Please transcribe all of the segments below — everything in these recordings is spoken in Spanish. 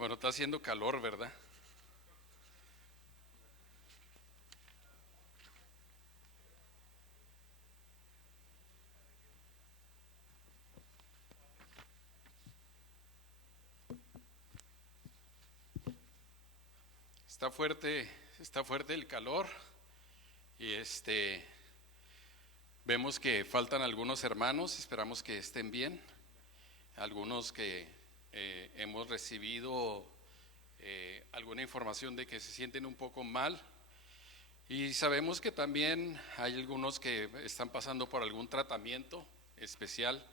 Bueno, está haciendo calor, ¿verdad? Está fuerte el calor y vemos que faltan algunos hermanos, esperamos que estén bien. Algunos que hemos recibido alguna información de que se sienten un poco mal. Y sabemos que también hay algunos que están pasando por algún tratamiento especial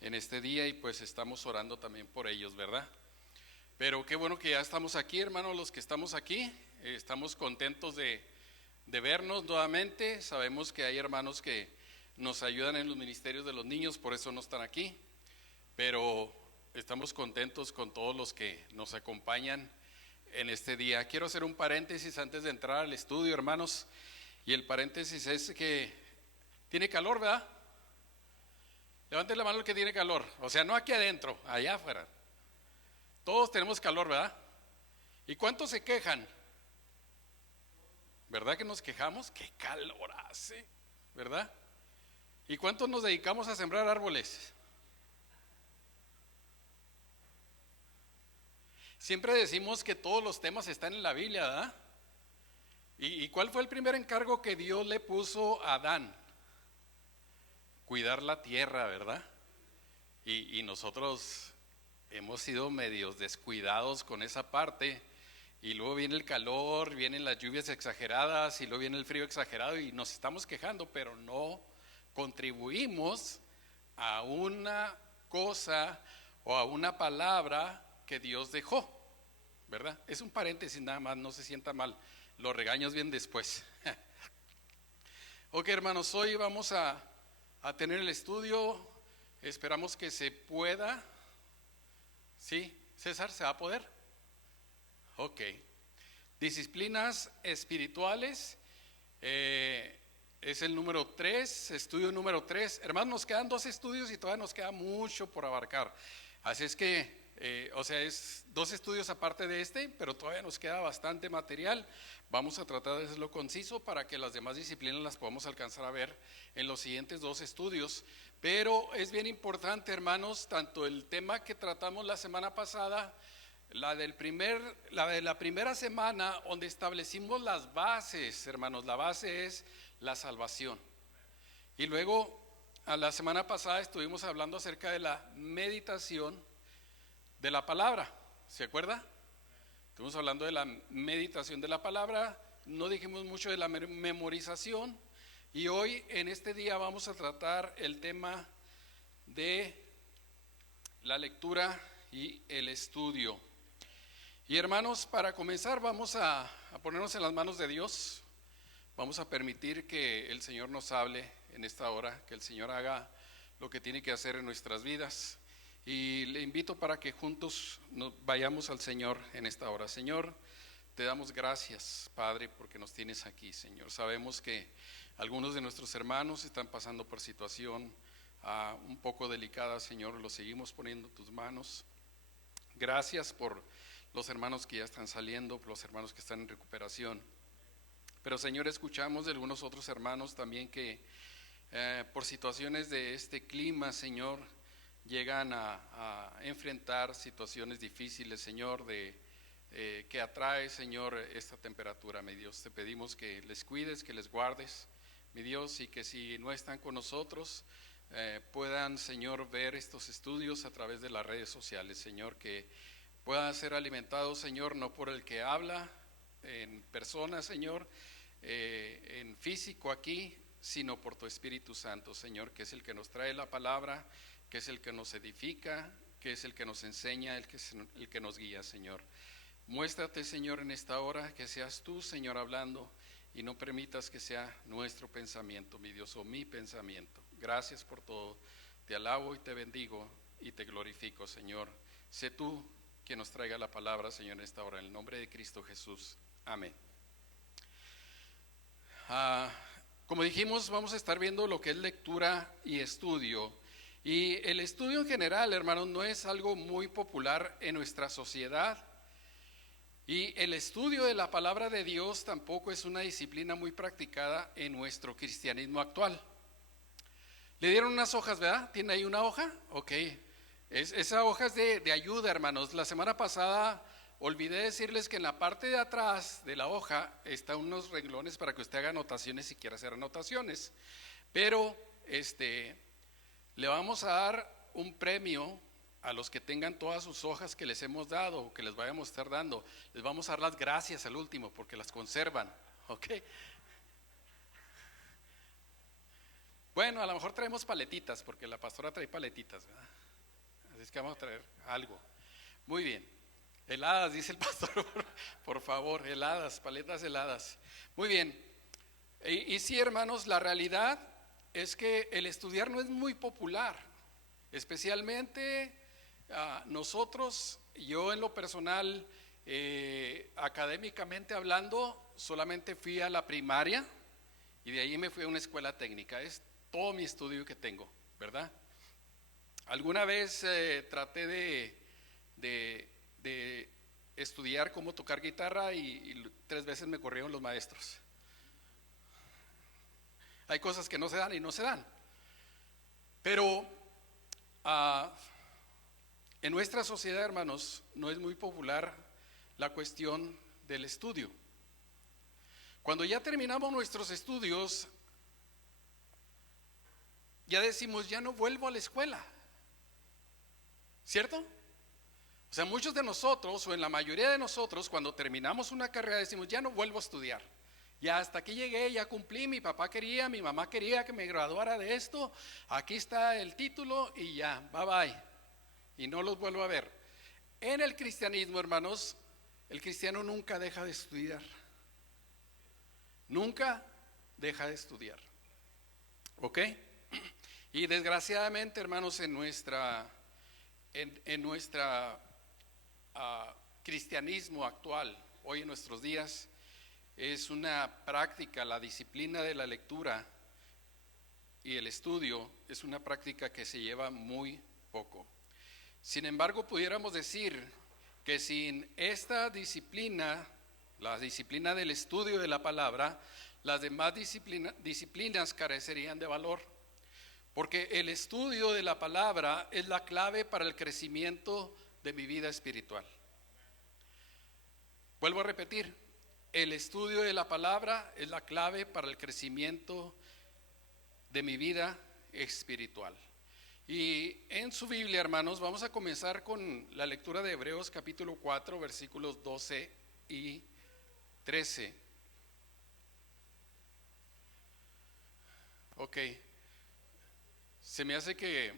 en este día y pues estamos orando también por ellos, ¿verdad? Pero qué bueno que ya estamos aquí, hermanos, los que estamos aquí, estamos contentos de vernos nuevamente. Sabemos que hay hermanos que nos ayudan en los ministerios de los niños, por eso no están aquí, pero estamos contentos con todos los que nos acompañan en este día. Quiero hacer un paréntesis antes de entrar al estudio, hermanos, y el paréntesis es que tiene calor, ¿verdad? Levanten la mano el que tiene calor, o sea, no aquí adentro, allá afuera. Todos tenemos calor, ¿verdad? ¿Y cuántos se quejan? ¿Verdad que nos quejamos? ¡Qué calor hace! ¿Verdad? ¿Y cuántos nos dedicamos a sembrar árboles? Siempre decimos que todos los temas están en la Biblia, ¿verdad? ¿Y cuál fue el primer encargo que Dios le puso a Adán? Cuidar la tierra, ¿verdad? Y nosotros hemos sido medios descuidados con esa parte, y luego viene el calor, vienen las lluvias exageradas, y luego viene el frío exagerado, y nos estamos quejando, pero no contribuimos a una cosa o a una palabra que Dios dejó, ¿verdad? Es un paréntesis nada más, no se sienta mal, los regaños vienen después. Ok, hermanos, hoy vamos a tener el estudio, esperamos que se pueda. ¿Sí? César, ¿se va a poder? Ok. Disciplinas espirituales, es el número 3, estudio número 3. Hermanos, nos quedan 2 estudios y todavía nos queda mucho por abarcar. Así es que, es 2 estudios aparte de este, pero todavía nos queda bastante material. Vamos a tratar de hacerlo conciso para que las demás disciplinas las podamos alcanzar a ver en los siguientes 2 estudios. Pero es bien importante, hermanos, tanto el tema que tratamos la semana pasada, la de la primera semana, donde establecimos las bases, hermanos. La base es la salvación. Y luego, a la semana pasada estuvimos hablando acerca de la meditación de la palabra. ¿Se acuerda? Estuvimos hablando de la meditación de la palabra, no dijimos mucho de la memorización, y hoy en este día vamos a tratar el tema de la lectura y el estudio. Y hermanos, para comenzar vamos a ponernos en las manos de Dios. Vamos a permitir que el Señor nos hable en esta hora, que el Señor haga lo que tiene que hacer en nuestras vidas. Y le invito para que juntos nos vayamos al Señor en esta hora. Señor, te damos gracias, Padre, porque nos tienes aquí, Señor. Sabemos que algunos de nuestros hermanos están pasando por situación un poco delicada, Señor. Los seguimos poniendo en tus manos. Gracias por los hermanos que ya están saliendo, por los hermanos que están en recuperación. Pero, Señor, escuchamos de algunos otros hermanos también que por situaciones de este clima, Señor, llegan a enfrentar situaciones difíciles, Señor, que atrae, Señor, esta temperatura, mi Dios. Te pedimos que les cuides, que les guardes, mi Dios, y que si no están con nosotros, puedan, Señor, ver estos estudios a través de las redes sociales, Señor, que puedan ser alimentados, Señor, no por el que habla en persona, Señor, en físico aquí, sino por tu Espíritu Santo, Señor, que es el que nos trae la palabra, que es el que nos edifica, que es el que nos enseña, el que nos guía, Señor. Muéstrate, Señor, en esta hora, que seas tú, Señor, hablando, y no permitas que sea nuestro pensamiento, mi Dios, o mi pensamiento. Gracias por todo, te alabo y te bendigo y te glorifico, Señor. Sé tú quien nos traiga la palabra, Señor, en esta hora, en el nombre de Cristo Jesús. Amén. Como dijimos, vamos a estar viendo lo que es lectura y estudio. Y el estudio en general, hermanos, no es algo muy popular en nuestra sociedad. Y el estudio de la palabra de Dios tampoco es una disciplina muy practicada en nuestro cristianismo actual. Le dieron unas hojas, ¿verdad? ¿Tiene ahí una hoja? Ok. Esa hoja es de ayuda, hermanos. La semana pasada olvidé decirles que en la parte de atrás de la hoja están unos renglones para que usted haga anotaciones si quiere hacer anotaciones. Pero le vamos a dar un premio a los que tengan todas sus hojas que les hemos dado o que les vayamos a estar dando. Les vamos a dar las gracias al último porque las conservan. ¿Ok? Bueno, a lo mejor traemos paletitas porque la pastora trae paletitas, ¿verdad? Así es que vamos a traer algo. Muy bien. Heladas, dice el pastor, por favor, heladas, paletas heladas. Muy bien. Y sí, hermanos, la realidad es que el estudiar no es muy popular, especialmente nosotros, yo en lo personal, académicamente hablando, solamente fui a la primaria y de ahí me fui a una escuela técnica. Es todo mi estudio que tengo, ¿verdad? Alguna vez traté de estudiar cómo tocar guitarra y 3 veces me corrieron los maestros. Hay cosas que no se dan y no se dan. Pero en nuestra sociedad, hermanos, no es muy popular la cuestión del estudio. Cuando ya terminamos nuestros estudios, ya decimos, ya no vuelvo a la escuela, ¿cierto? O sea, muchos de nosotros, o en la mayoría de nosotros, cuando terminamos una carrera decimos, ya no vuelvo a estudiar. Ya hasta aquí llegué, ya cumplí, mi papá quería, mi mamá quería que me graduara de esto, aquí está el título y ya, bye bye. Y no los vuelvo a ver. En el cristianismo, hermanos, el cristiano nunca deja de estudiar. Nunca deja de estudiar. ¿Ok? Y desgraciadamente, hermanos, en nuestra cristianismo actual, hoy en nuestros días, es una práctica, la disciplina de la lectura y el estudio es una práctica que se lleva muy poco. Sin embargo, pudiéramos decir que sin esta disciplina, la disciplina del estudio de la palabra, las demás disciplinas carecerían de valor. Porque el estudio de la palabra es la clave para el crecimiento de mi vida espiritual. Vuelvo a repetir, el estudio de la palabra es la clave para el crecimiento de mi vida espiritual. Y en su Biblia, hermanos, vamos a comenzar con la lectura de Hebreos capítulo 4, versículos 12 y 13. Ok. Se me hace que,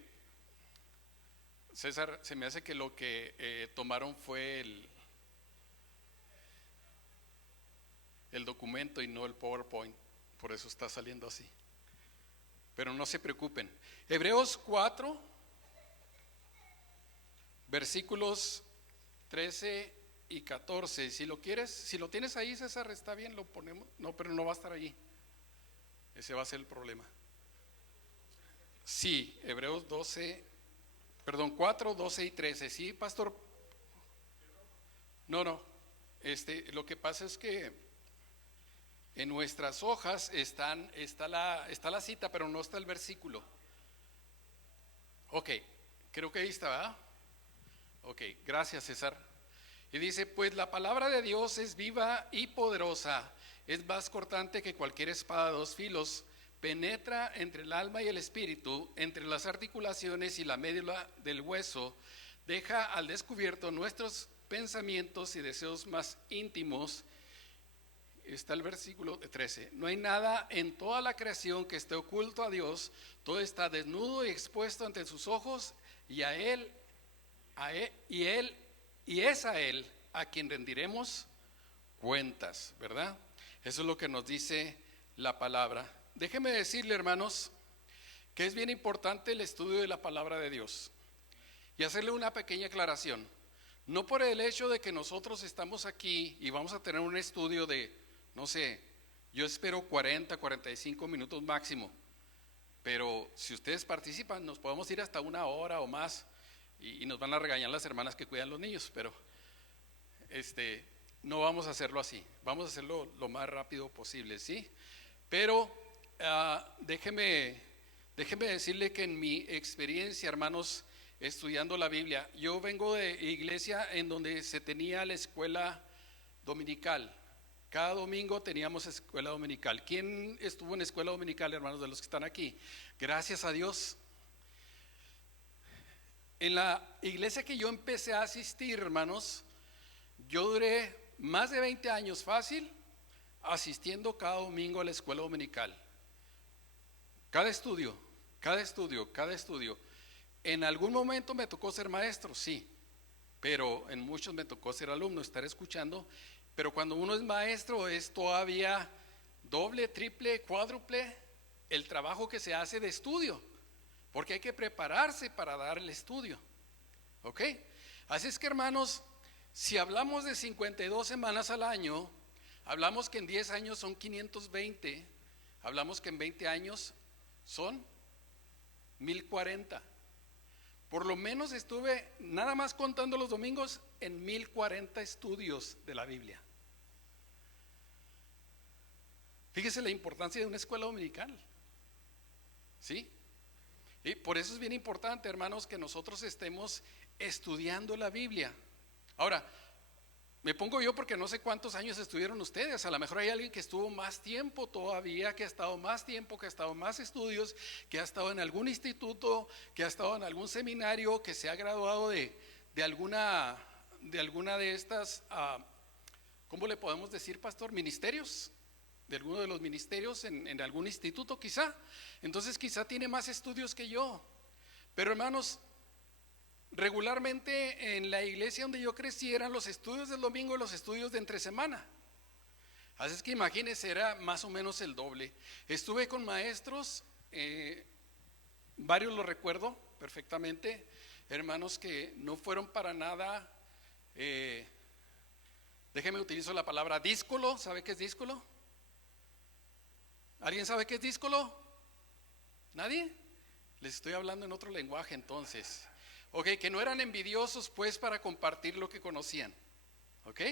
César, se me hace que lo que tomaron fue el documento y no el PowerPoint, por eso está saliendo así. Pero no se preocupen. Hebreos 4, versículos 13 y 14. Si lo quieres, si lo tienes ahí, César, está bien, lo ponemos. No, pero no va a estar allí. Ese va a ser el problema. Sí, Hebreos 4, 12 y 13. Sí, pastor. No. Lo que pasa es que en nuestras hojas está la cita, pero no está el versículo. Ok, creo que ahí está, ¿verdad? Ok, gracias, César. Y dice, pues la palabra de Dios es viva y poderosa, es más cortante que cualquier espada de 2 filos, penetra entre el alma y el espíritu, entre las articulaciones y la médula del hueso, deja al descubierto nuestros pensamientos y deseos más íntimos. Está el versículo 13. No hay nada en toda la creación que esté oculto a Dios, todo está desnudo y expuesto ante sus ojos, y es a Él a quien rendiremos cuentas, ¿verdad? Eso es lo que nos dice la palabra. Déjeme decirle, hermanos, que es bien importante el estudio de la palabra de Dios y hacerle una pequeña aclaración. No por el hecho de que nosotros estamos aquí y vamos a tener un estudio de, no sé, yo espero 45 minutos máximo, pero si ustedes participan nos podemos ir hasta 1 hora o más y nos van a regañar las hermanas que cuidan los niños, pero no vamos a hacerlo así, vamos a hacerlo lo más rápido posible, ¿sí? Pero déjeme decirle que en mi experiencia, hermanos, estudiando la Biblia, yo vengo de iglesia en donde se tenía la escuela dominical. Cada domingo teníamos escuela dominical. ¿Quién estuvo en escuela dominical, hermanos, de los que están aquí? Gracias a Dios. En la iglesia que yo empecé a asistir, hermanos, yo duré más de 20 años fácil asistiendo cada domingo a la escuela dominical. Cada estudio. En algún momento me tocó ser maestro, sí, pero en muchos me tocó ser alumno, estar escuchando. Pero cuando uno es maestro es todavía doble, triple, cuádruple el trabajo que se hace de estudio, porque hay que prepararse para dar el estudio, ¿ok? Así es que, hermanos, si hablamos de 52 semanas al año, hablamos que en 10 años son 520, hablamos que en 20 años son 1040. Por lo menos estuve, nada más contando los domingos, en 1040 estudios de la Biblia. Fíjese la importancia de una escuela dominical, ¿sí? Y por eso es bien importante, hermanos, que nosotros estemos estudiando la Biblia. Ahora, me pongo yo porque no sé cuántos años estuvieron ustedes. A lo mejor hay alguien que estuvo más tiempo todavía, que ha estado más tiempo, que ha estado más estudios, que ha estado en algún instituto, que ha estado en algún seminario, que se ha graduado de alguna de estas, ¿cómo le podemos decir, pastor? Ministerios, de alguno de los ministerios en algún instituto quizá. Entonces quizá tiene más estudios que yo. Pero, hermanos, regularmente en la iglesia donde yo crecí eran los estudios del domingo y los estudios de entre semana. Así es que imagínense, era más o menos el doble. Estuve con maestros, varios lo recuerdo perfectamente, hermanos que no fueron para nada, déjeme utilizar la palabra díscolo. ¿Sabe qué es díscolo? ¿Alguien sabe qué es díscolo? ¿Nadie? Les estoy hablando en otro lenguaje entonces. Ok, que no eran envidiosos pues para compartir lo que conocían. Ok,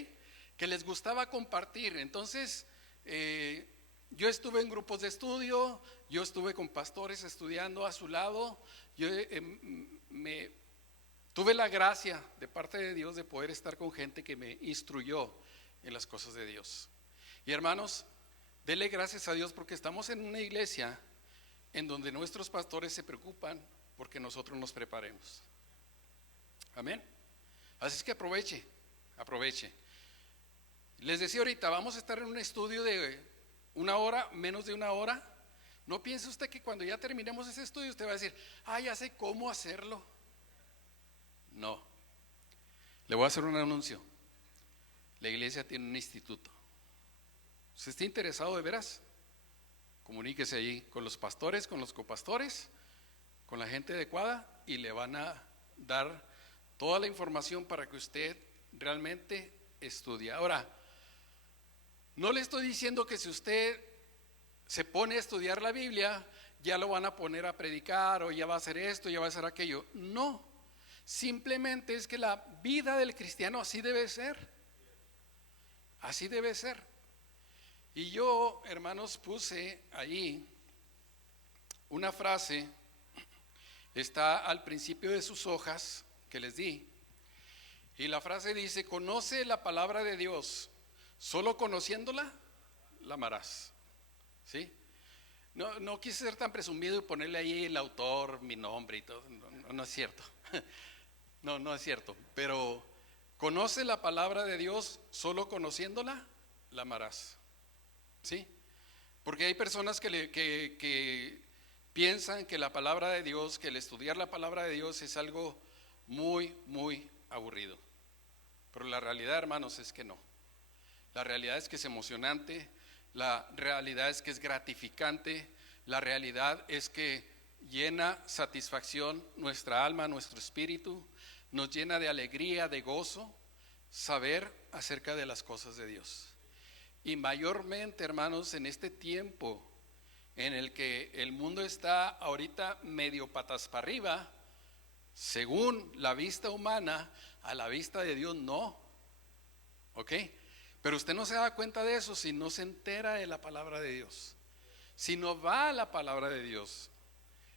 que les gustaba compartir. Entonces, yo estuve en grupos de estudio, yo estuve con pastores estudiando a su lado. Yo tuve la gracia de parte de Dios de poder estar con gente que me instruyó en las cosas de Dios. Y, hermanos, dele gracias a Dios porque estamos en una iglesia en donde nuestros pastores se preocupan porque nosotros nos preparemos. Amén. Así es que aproveche. Les decía ahorita, vamos a estar en un estudio de una hora, menos de una hora. No piense usted que cuando ya terminemos ese estudio usted va a decir, ya sé cómo hacerlo. No. Le voy a hacer un anuncio. La iglesia tiene un instituto. ¿Usted está interesado de veras? Comuníquese ahí con los pastores, con los copastores, con la gente adecuada y le van a dar toda la información para que usted realmente estudie. Ahora, no le estoy diciendo que si usted se pone a estudiar la Biblia, ya lo van a poner a predicar o ya va a hacer esto, ya va a hacer aquello. No, simplemente es que la vida del cristiano así debe ser. Así debe ser. Y yo, hermanos, puse ahí una frase, está al principio de sus hojas que les di, y la frase dice: conoce la palabra de Dios, solo conociéndola la amarás. ¿Sí? No quise ser tan presumido y ponerle ahí el autor, mi nombre y todo. No es cierto. No es cierto. Pero conoce la palabra de Dios, solo conociéndola la amarás. ¿Sí? Porque hay personas que piensan que la palabra de Dios, que el estudiar la palabra de Dios es algo muy, muy aburrido. Pero la realidad, hermanos, es que no. La realidad es que es emocionante, la realidad es que es gratificante, la realidad es que llena satisfacción nuestra alma, nuestro espíritu, nos llena de alegría, de gozo, saber acerca de las cosas de Dios. Y mayormente, hermanos, en este tiempo en el que el mundo está ahorita medio patas para arriba, según la vista humana, a la vista de Dios no. ¿Ok? Pero usted no se da cuenta de eso si no se entera de la palabra de Dios, si no va a la palabra de Dios.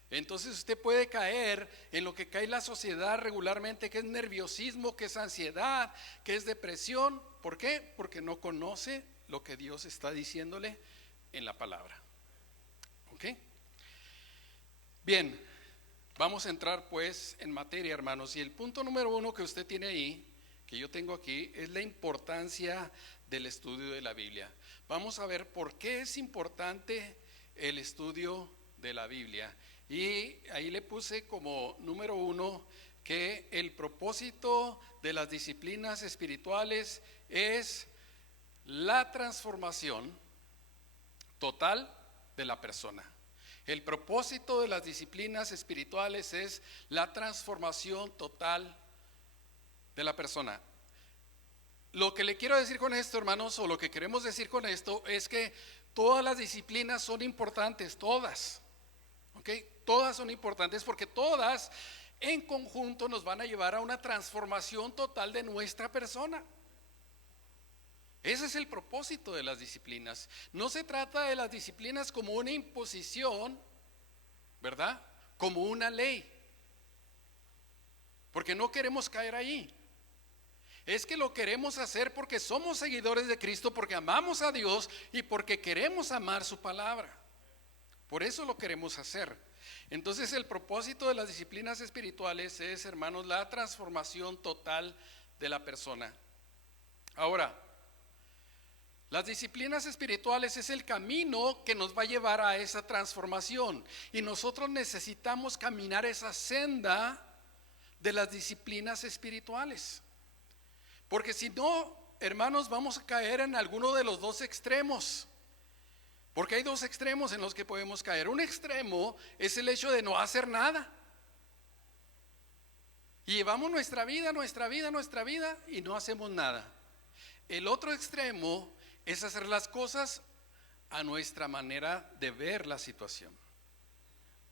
Entonces usted puede caer en lo que cae la sociedad regularmente, que es nerviosismo, que es ansiedad, que es depresión. ¿Por qué? Porque no conoce lo que Dios está diciéndole en la palabra. ¿Ok? Bien, vamos a entrar pues en materia, hermanos. Y el punto número 1 que usted tiene ahí, que yo tengo aquí, es la importancia del estudio de la Biblia. Vamos a ver por qué es importante el estudio de la Biblia. Y ahí le puse como número 1 que el propósito de las disciplinas espirituales es la transformación total de la persona. El propósito de las disciplinas espirituales es la transformación total de la persona. Lo que le quiero decir con esto, hermanos, o lo que queremos decir con esto, es que todas las disciplinas son importantes, todas. ¿Ok? Todas son importantes porque todas en conjunto nos van a llevar a una transformación total de nuestra persona. Ese es el propósito de las disciplinas. No se trata de las disciplinas como una imposición, ¿verdad? Como una ley. Porque no queremos caer ahí. Es que lo queremos hacer porque somos seguidores de Cristo, porque amamos a Dios y porque queremos amar su palabra. Por eso lo queremos hacer. Entonces el propósito de las disciplinas espirituales es, hermanos, la transformación total de la persona. Ahora, las disciplinas espirituales es el camino que nos va a llevar a esa transformación. Y nosotros necesitamos caminar esa senda de las disciplinas espirituales. Porque si no, hermanos, vamos a caer en alguno de los dos extremos. Porque hay dos extremos en los que podemos caer. Un extremo es el hecho de no hacer nada. Y llevamos nuestra vida y no hacemos nada. El otro extremo es hacer las cosas a nuestra manera de ver la situación,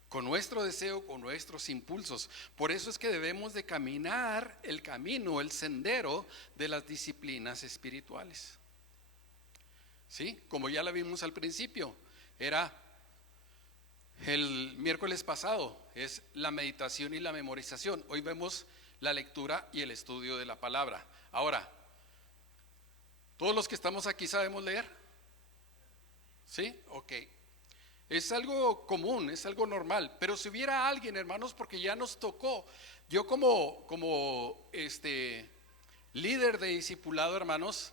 con nuestro deseo, con nuestros impulsos. Por eso es que debemos de caminar el camino, el sendero de las disciplinas espirituales. ¿Sí? Como ya la vimos al principio, era el miércoles pasado, es la meditación y la memorización. Hoy vemos la lectura y el estudio de la palabra. Ahora, ¿todos los que estamos aquí sabemos leer? ¿Sí? Ok. Es algo común, es algo normal. Pero si hubiera alguien, hermanos, porque ya nos tocó, yo como líder de discipulado, hermanos,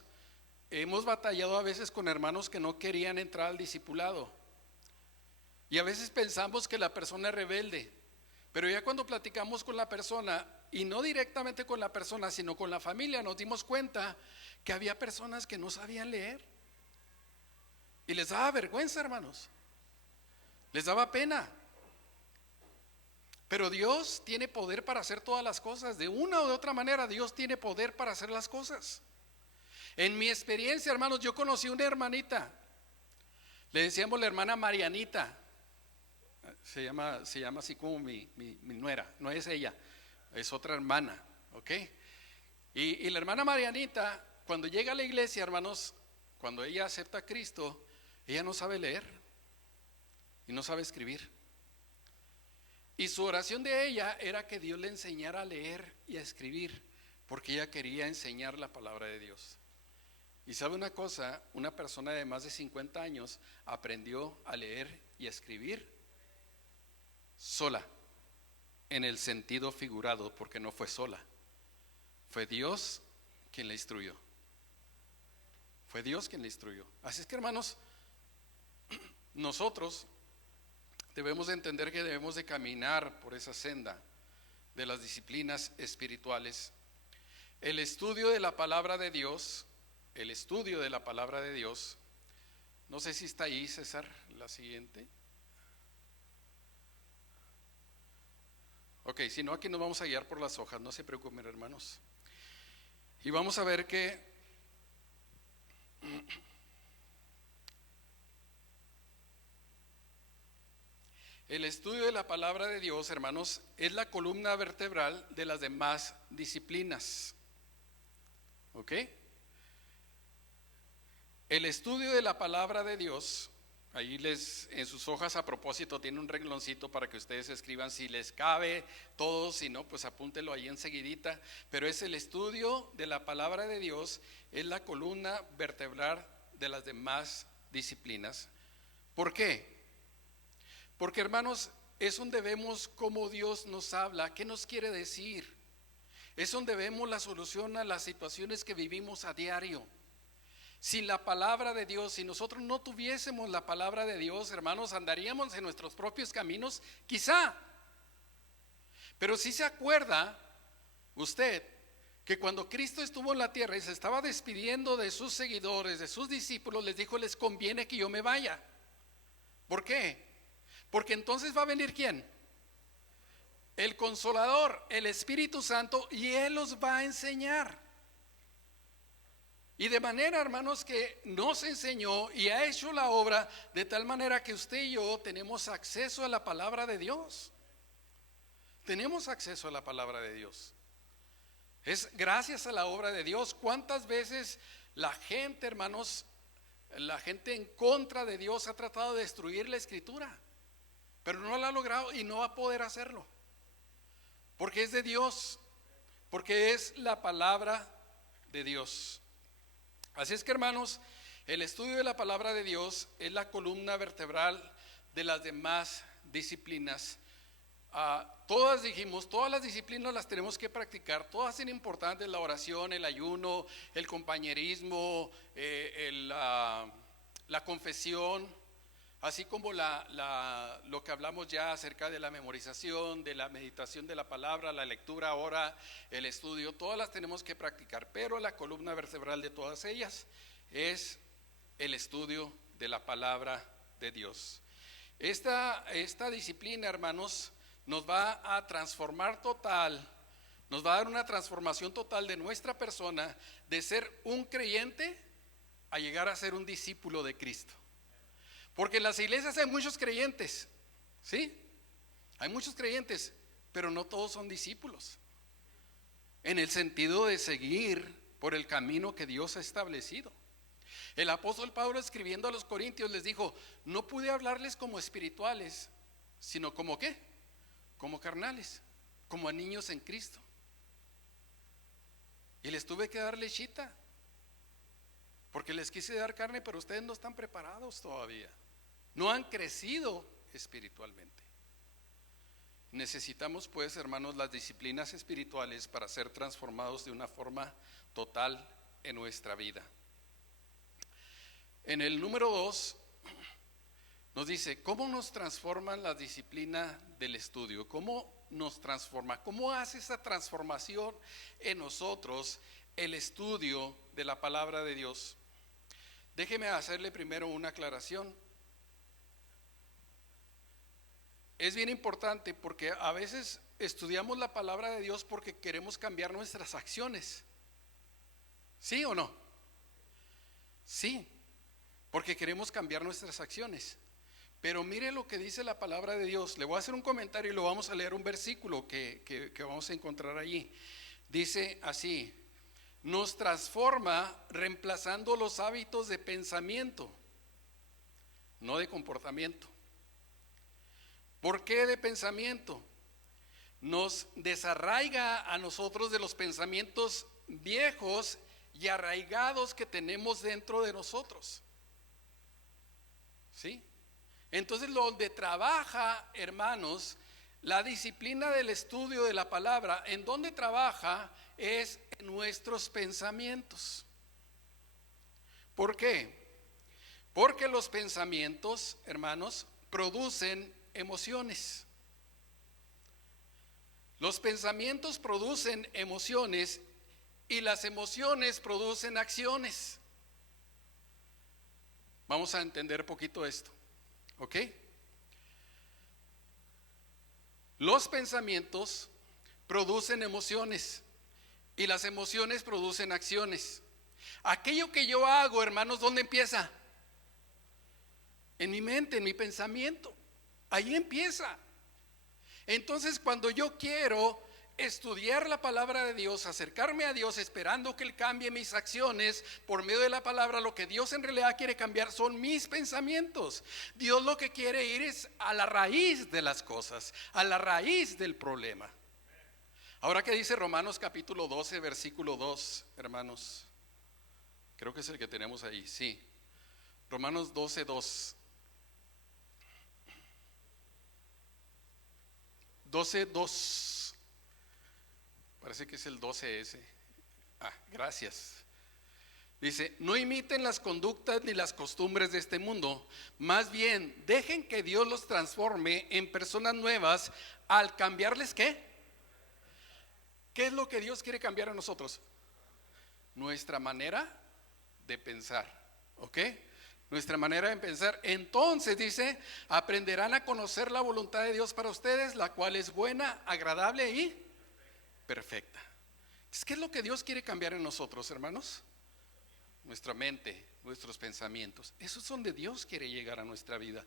hemos batallado a veces con hermanos que no querían entrar al discipulado. Y a veces pensamos que la persona es rebelde. Pero ya cuando platicamos con la persona, y no directamente con la persona, sino con la familia, nos dimos cuenta que había personas que no sabían leer. Y les daba vergüenza, hermanos. Les daba pena. Pero Dios tiene poder para hacer todas las cosas. De una o de otra manera, Dios tiene poder para hacer las cosas. En mi experiencia, hermanos, yo conocí una hermanita. Le decíamos la hermana Marianita. Se llama así como mi nuera. No es ella, es otra hermana. ¿Ok? Y la hermana Marianita, cuando llega a la iglesia, hermanos, cuando ella acepta a Cristo, ella no sabe leer y no sabe escribir. Y su oración de ella era que Dios le enseñara a leer y a escribir, porque ella quería enseñar la palabra de Dios. Y sabe una cosa, una persona de más de 50 años aprendió a leer y a escribir sola, en el sentido figurado, porque no fue sola, fue Dios quien la instruyó. Fue Dios quien la instruyó. Así es que, hermanos, nosotros debemos de entender que debemos de caminar por esa senda de las disciplinas espirituales. El estudio de la palabra de Dios, no sé si está ahí, César, la siguiente. Ok, si no, aquí nos vamos a guiar por las hojas, no se preocupen, hermanos. Y vamos a ver que el estudio de la palabra de Dios, hermanos, es la columna vertebral de las demás disciplinas. ¿Ok? El estudio de la palabra de Dios, ahí en sus hojas a propósito tiene un rengloncito para que ustedes escriban si les cabe todo, si no, pues apúntelo ahí enseguidita. Pero es el estudio de la palabra de Dios, es la columna vertebral de las demás disciplinas. ¿Por qué? Porque, hermanos, es donde vemos cómo Dios nos habla, qué nos quiere decir. Es donde vemos la solución a las situaciones que vivimos a diario. Sin la palabra de Dios, si nosotros no tuviésemos la palabra de Dios, hermanos, andaríamos en nuestros propios caminos, quizá. Pero si se acuerda usted que cuando Cristo estuvo en la tierra y se estaba despidiendo de sus seguidores, de sus discípulos, les dijo: les conviene que yo me vaya. ¿Por qué? Porque entonces va a venir ¿quién? El Consolador, el Espíritu Santo, y Él los va a enseñar. Y de manera, hermanos, que nos enseñó y ha hecho la obra de tal manera que usted y yo tenemos acceso a la palabra de Dios. Tenemos acceso a la palabra de Dios. Es gracias a la obra de Dios. ¿Cuántas veces la gente, hermanos, la gente en contra de Dios ha tratado de destruir la Escritura? Pero no lo ha logrado y no va a poder hacerlo. Porque es de Dios, porque es la palabra de Dios. Así es que, hermanos, el estudio de la palabra de Dios es la columna vertebral de las demás disciplinas. Todas dijimos, todas las disciplinas las tenemos que practicar, todas son importantes: la oración, el ayuno, el compañerismo, la confesión, así como lo que hablamos ya acerca de la memorización, de la meditación de la palabra, la lectura ahora, el estudio. Todas las tenemos que practicar, pero la columna vertebral de todas ellas es el estudio de la palabra de Dios. Esta disciplina, hermanos, nos va a transformar total, nos va a dar una transformación total de nuestra persona, de ser un creyente a llegar a ser un discípulo de Cristo. Porque en las iglesias hay muchos creyentes, ¿sí? Hay muchos creyentes, pero no todos son discípulos, en el sentido de seguir por el camino que Dios ha establecido. El apóstol Pablo, escribiendo a los Corintios, les dijo: no pude hablarles como espirituales, sino como ¿qué? Como carnales, como a niños en Cristo. Y les tuve que dar lechita, porque les quise dar carne, pero ustedes no están preparados todavía. No han crecido espiritualmente. Necesitamos, pues, hermanos, las disciplinas espirituales para ser transformados de una forma total en nuestra vida. En el número 2 nos dice: ¿cómo nos transforman la disciplina del estudio? ¿Cómo nos transforma? ¿Cómo hace esa transformación en nosotros el estudio de la palabra de Dios? Déjeme hacerle primero una aclaración. Es bien importante porque a veces estudiamos la palabra de Dios porque queremos cambiar nuestras acciones. ¿Sí o no? Sí, porque queremos cambiar nuestras acciones. Pero mire lo que dice la palabra de Dios. Le voy a hacer un comentario y lo vamos a leer, un versículo que vamos a encontrar allí. Dice así: nos transforma reemplazando los hábitos de pensamiento, no de comportamiento. ¿Por qué de pensamiento? Nos desarraiga a nosotros de los pensamientos viejos y arraigados que tenemos dentro de nosotros. ¿Sí? Entonces, donde trabaja, hermanos, la disciplina del estudio de la palabra, en donde trabaja es en nuestros pensamientos. ¿Por qué? Porque los pensamientos, hermanos, producen emociones. Los pensamientos producen emociones y las emociones producen acciones. Vamos a entender poquito esto, ¿ok? Los pensamientos producen emociones y las emociones producen acciones. Aquello que yo hago, hermanos, ¿dónde empieza? En mi mente, en mi pensamiento. Ahí empieza. Entonces, cuando yo quiero estudiar la palabra de Dios, acercarme a Dios esperando que Él cambie mis acciones por medio de la palabra. Lo que Dios en realidad quiere cambiar son mis pensamientos. Dios lo que quiere ir es a la raíz de las cosas, a la raíz del problema. Ahora, ¿qué dice Romanos capítulo 12, versículo 2, hermanos? Creo que es el que tenemos ahí, sí. Romanos 12, 2. 12, 2. Parece que es el 12S. Gracias. Dice, no imiten las conductas ni las costumbres de este mundo, más bien dejen que Dios los transforme en personas nuevas al cambiarles ¿qué? ¿Qué es lo que Dios quiere cambiar a nosotros? Nuestra manera de pensar, ¿ok? Nuestra manera de pensar. Entonces dice, aprenderán a conocer la voluntad de Dios para ustedes, la cual es buena, agradable y perfecta. ¿Qué es lo que Dios quiere cambiar en nosotros, hermanos? Nuestra mente, nuestros pensamientos. Eso es donde Dios quiere llegar a nuestra vida.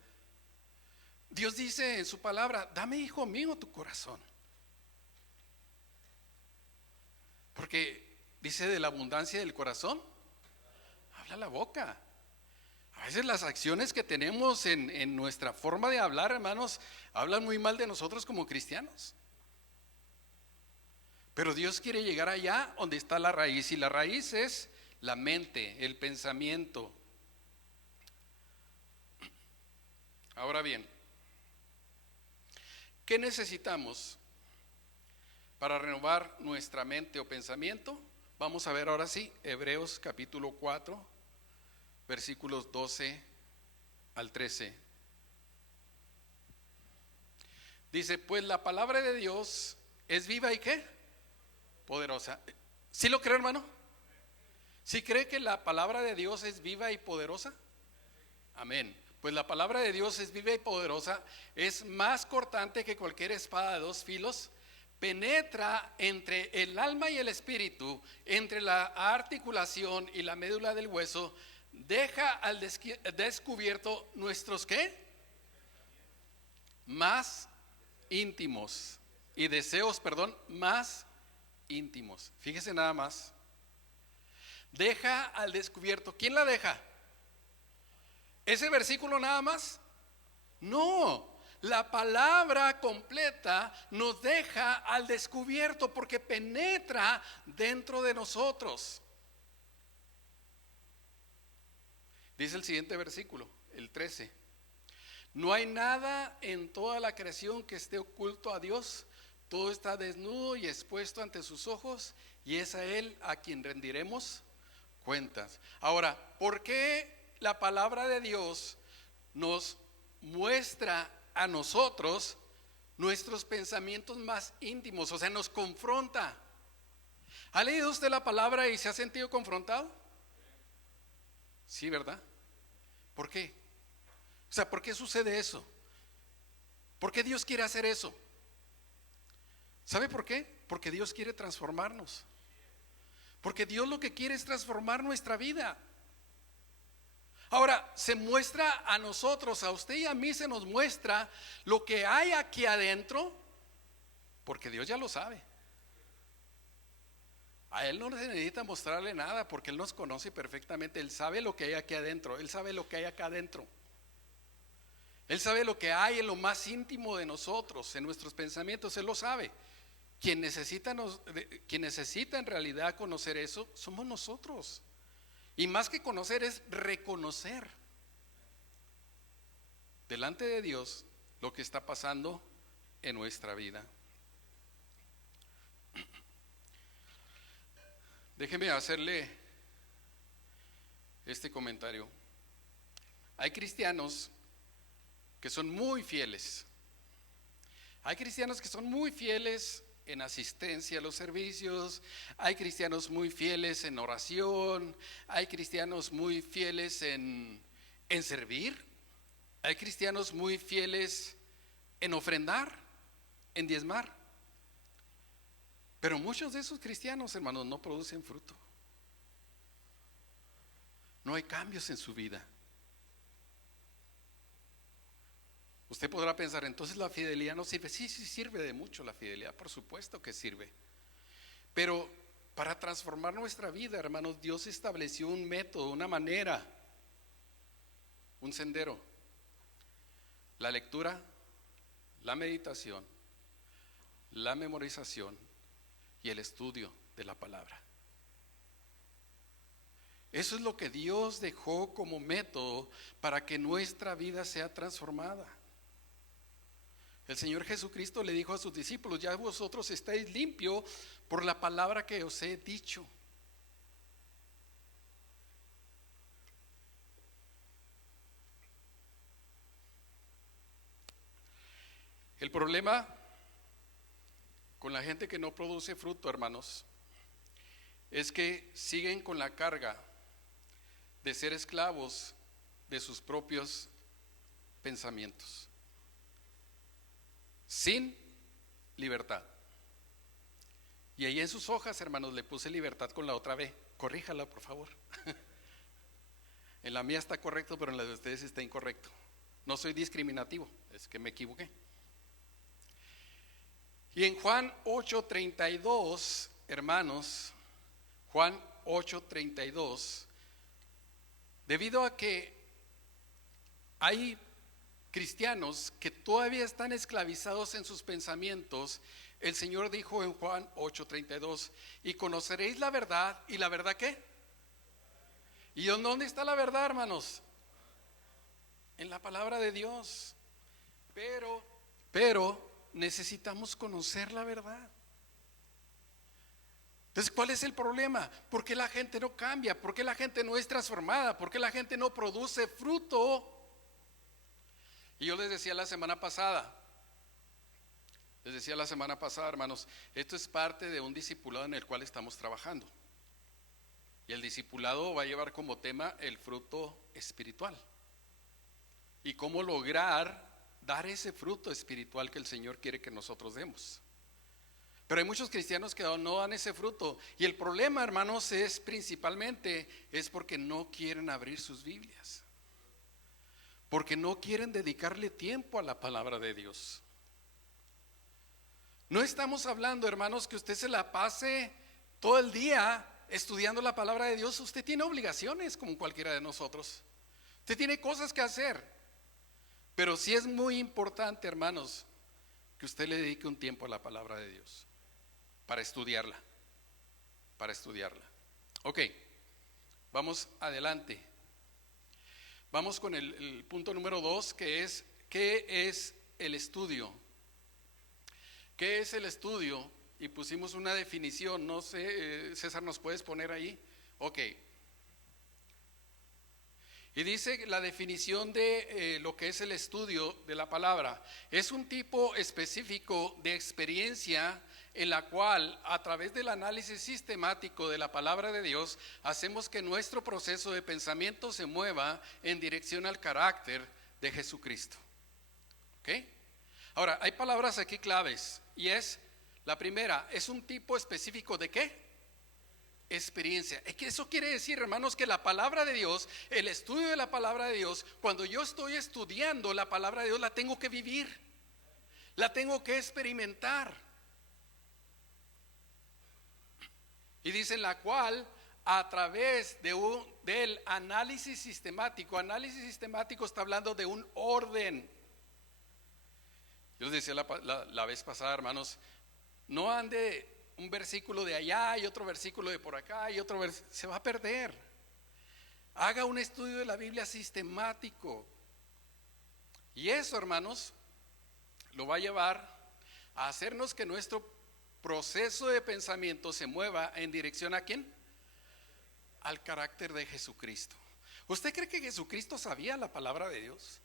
Dios dice en su palabra, dame, hijo mío, tu corazón. Porque dice, de la abundancia del corazón habla la boca. A veces las acciones que tenemos en nuestra forma de hablar, hermanos, hablan muy mal de nosotros como cristianos. Pero Dios quiere llegar allá donde está la raíz, y la raíz es la mente, el pensamiento. Ahora bien, ¿qué necesitamos para renovar nuestra mente o pensamiento? Vamos a ver ahora sí, Hebreos capítulo 4, versículos 12 al 13. Dice, pues la palabra de Dios es viva y ¿qué? Poderosa. ¿Sí lo cree, hermano? ¿Sí cree que la palabra de Dios es viva y poderosa? Amén. Pues la palabra de Dios es viva y poderosa, es más cortante que cualquier espada de dos filos, penetra entre el alma y el espíritu, entre la articulación y la médula del hueso, deja al descubierto nuestros ¿qué? Más íntimos y deseos, más íntimos. Fíjese nada más. Deja al descubierto. ¿Quién la deja? ¿Ese versículo nada más? No, la palabra completa nos deja al descubierto porque penetra dentro de nosotros. Dice el siguiente versículo, el 13. No hay nada en toda la creación que esté oculto a Dios. Todo está desnudo y expuesto ante sus ojos, y es a Él a quien rendiremos cuentas. Ahora, ¿por qué la palabra de Dios nos muestra a nosotros nuestros pensamientos más íntimos? O sea, nos confronta. ¿Ha leído usted la palabra y se ha sentido confrontado? Sí, ¿verdad? ¿Por qué? O sea, ¿por qué sucede eso? ¿Por qué Dios quiere hacer eso? ¿Sabe por qué? Porque Dios quiere transformarnos. Porque Dios lo que quiere es transformar nuestra vida. Ahora, se muestra a nosotros, a usted y a mí se nos muestra lo que hay aquí adentro, porque Dios ya lo sabe. A Él no se necesita mostrarle nada, porque Él nos conoce perfectamente. Él sabe lo que hay aquí adentro, Él sabe lo que hay acá adentro. Él sabe lo que hay en lo más íntimo de nosotros, en nuestros pensamientos, Él lo sabe. Quien necesita en realidad conocer eso, somos nosotros. Y más que conocer es reconocer delante de Dios lo que está pasando en nuestra vida. Déjeme hacerle este comentario. Hay cristianos que son muy fieles. Hay cristianos que son muy fieles en asistencia a los servicios, hay cristianos muy fieles en oración, hay cristianos muy fieles en servir, hay cristianos muy fieles en ofrendar, en diezmar. Pero muchos de esos cristianos, hermanos, no producen fruto. No hay cambios en su vida. Usted podrá pensar, entonces la fidelidad no sirve. Sí, sí sirve de mucho la fidelidad, por supuesto que sirve. Pero para transformar nuestra vida, hermanos, Dios estableció un método, una manera, un sendero. La lectura, la meditación, la memorización y el estudio de la palabra. Eso es lo que Dios dejó como método para que nuestra vida sea transformada. El Señor Jesucristo le dijo a sus discípulos: ya vosotros estáis limpios por la palabra que os he dicho. El problema con la gente que no produce fruto, hermanos, es que siguen con la carga de ser esclavos de sus propios pensamientos, sin libertad. Y ahí en sus hojas, hermanos, le puse libertad con la otra B. Corríjala, por favor. En la mía está correcto, pero en la de ustedes está incorrecto. No soy discriminativo, es que me equivoqué. Y en Juan 8:32, hermanos, Juan 8:32, debido a que hay cristianos que todavía están esclavizados en sus pensamientos, el Señor dijo en Juan 8:32: y conoceréis la verdad, ¿y la verdad qué? ¿Y dónde está la verdad, hermanos? En la palabra de Dios. Pero necesitamos conocer la verdad. Entonces, ¿cuál es el problema? ¿Por qué la gente no cambia? ¿Por qué la gente no es transformada? ¿Por qué la gente no produce fruto? Y yo les decía la semana pasada, hermanos, esto es parte de un discipulado en el cual estamos trabajando. Y el discipulado va a llevar como tema el fruto espiritual. Y cómo lograr dar ese fruto espiritual que el Señor quiere que nosotros demos. Pero hay muchos cristianos que no dan ese fruto. Y el problema, hermanos, es porque no quieren abrir sus Biblias. Porque no quieren dedicarle tiempo a la palabra de Dios. No estamos hablando, hermanos, que usted se la pase todo el día estudiando la palabra de Dios. Usted tiene obligaciones como cualquiera de nosotros. Usted tiene cosas que hacer. Pero sí es muy importante, hermanos, que usted le dedique un tiempo a la palabra de Dios para estudiarla. Ok, vamos adelante. Vamos con el punto número 2, que es: ¿qué es el estudio? ¿Qué es el estudio? Y pusimos una definición, no sé, César, ¿nos puedes poner ahí? Ok. Y dice la definición de lo que es el estudio de la palabra: es un tipo específico de experiencia en la cual, a través del análisis sistemático de la palabra de Dios, hacemos que nuestro proceso de pensamiento se mueva en dirección al carácter de Jesucristo. ¿Ok? Ahora, hay palabras aquí claves, y la primera, es un tipo específico de ¿qué? Experiencia. Es que eso quiere decir, hermanos, que la palabra de Dios, el estudio de la palabra de Dios, cuando yo estoy estudiando la palabra de Dios, la tengo que vivir, la tengo que experimentar. Y dice: la cual, a través del análisis sistemático está hablando de un orden. Yo les decía la vez pasada, hermanos, no ande un versículo de allá y otro versículo de por acá y otro versículo, se va a perder. Haga un estudio de la Biblia sistemático. Y eso, hermanos, lo va a llevar a hacernos que nuestro proceso de pensamiento se mueva en dirección ¿a quién? Al carácter de Jesucristo. ¿Usted cree que Jesucristo sabía la palabra de Dios?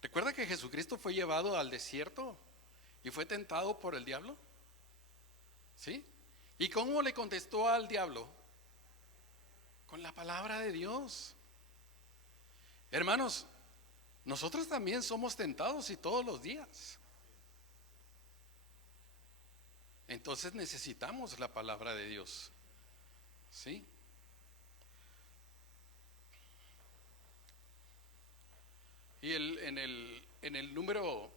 ¿Recuerda que Jesucristo fue llevado al desierto y fue tentado por el diablo? ¿Sí? ¿Y cómo le contestó al diablo? Con la palabra de Dios. Hermanos, nosotros también somos tentados, y todos los días. Entonces necesitamos la palabra de Dios. ¿Sí? Y en el número...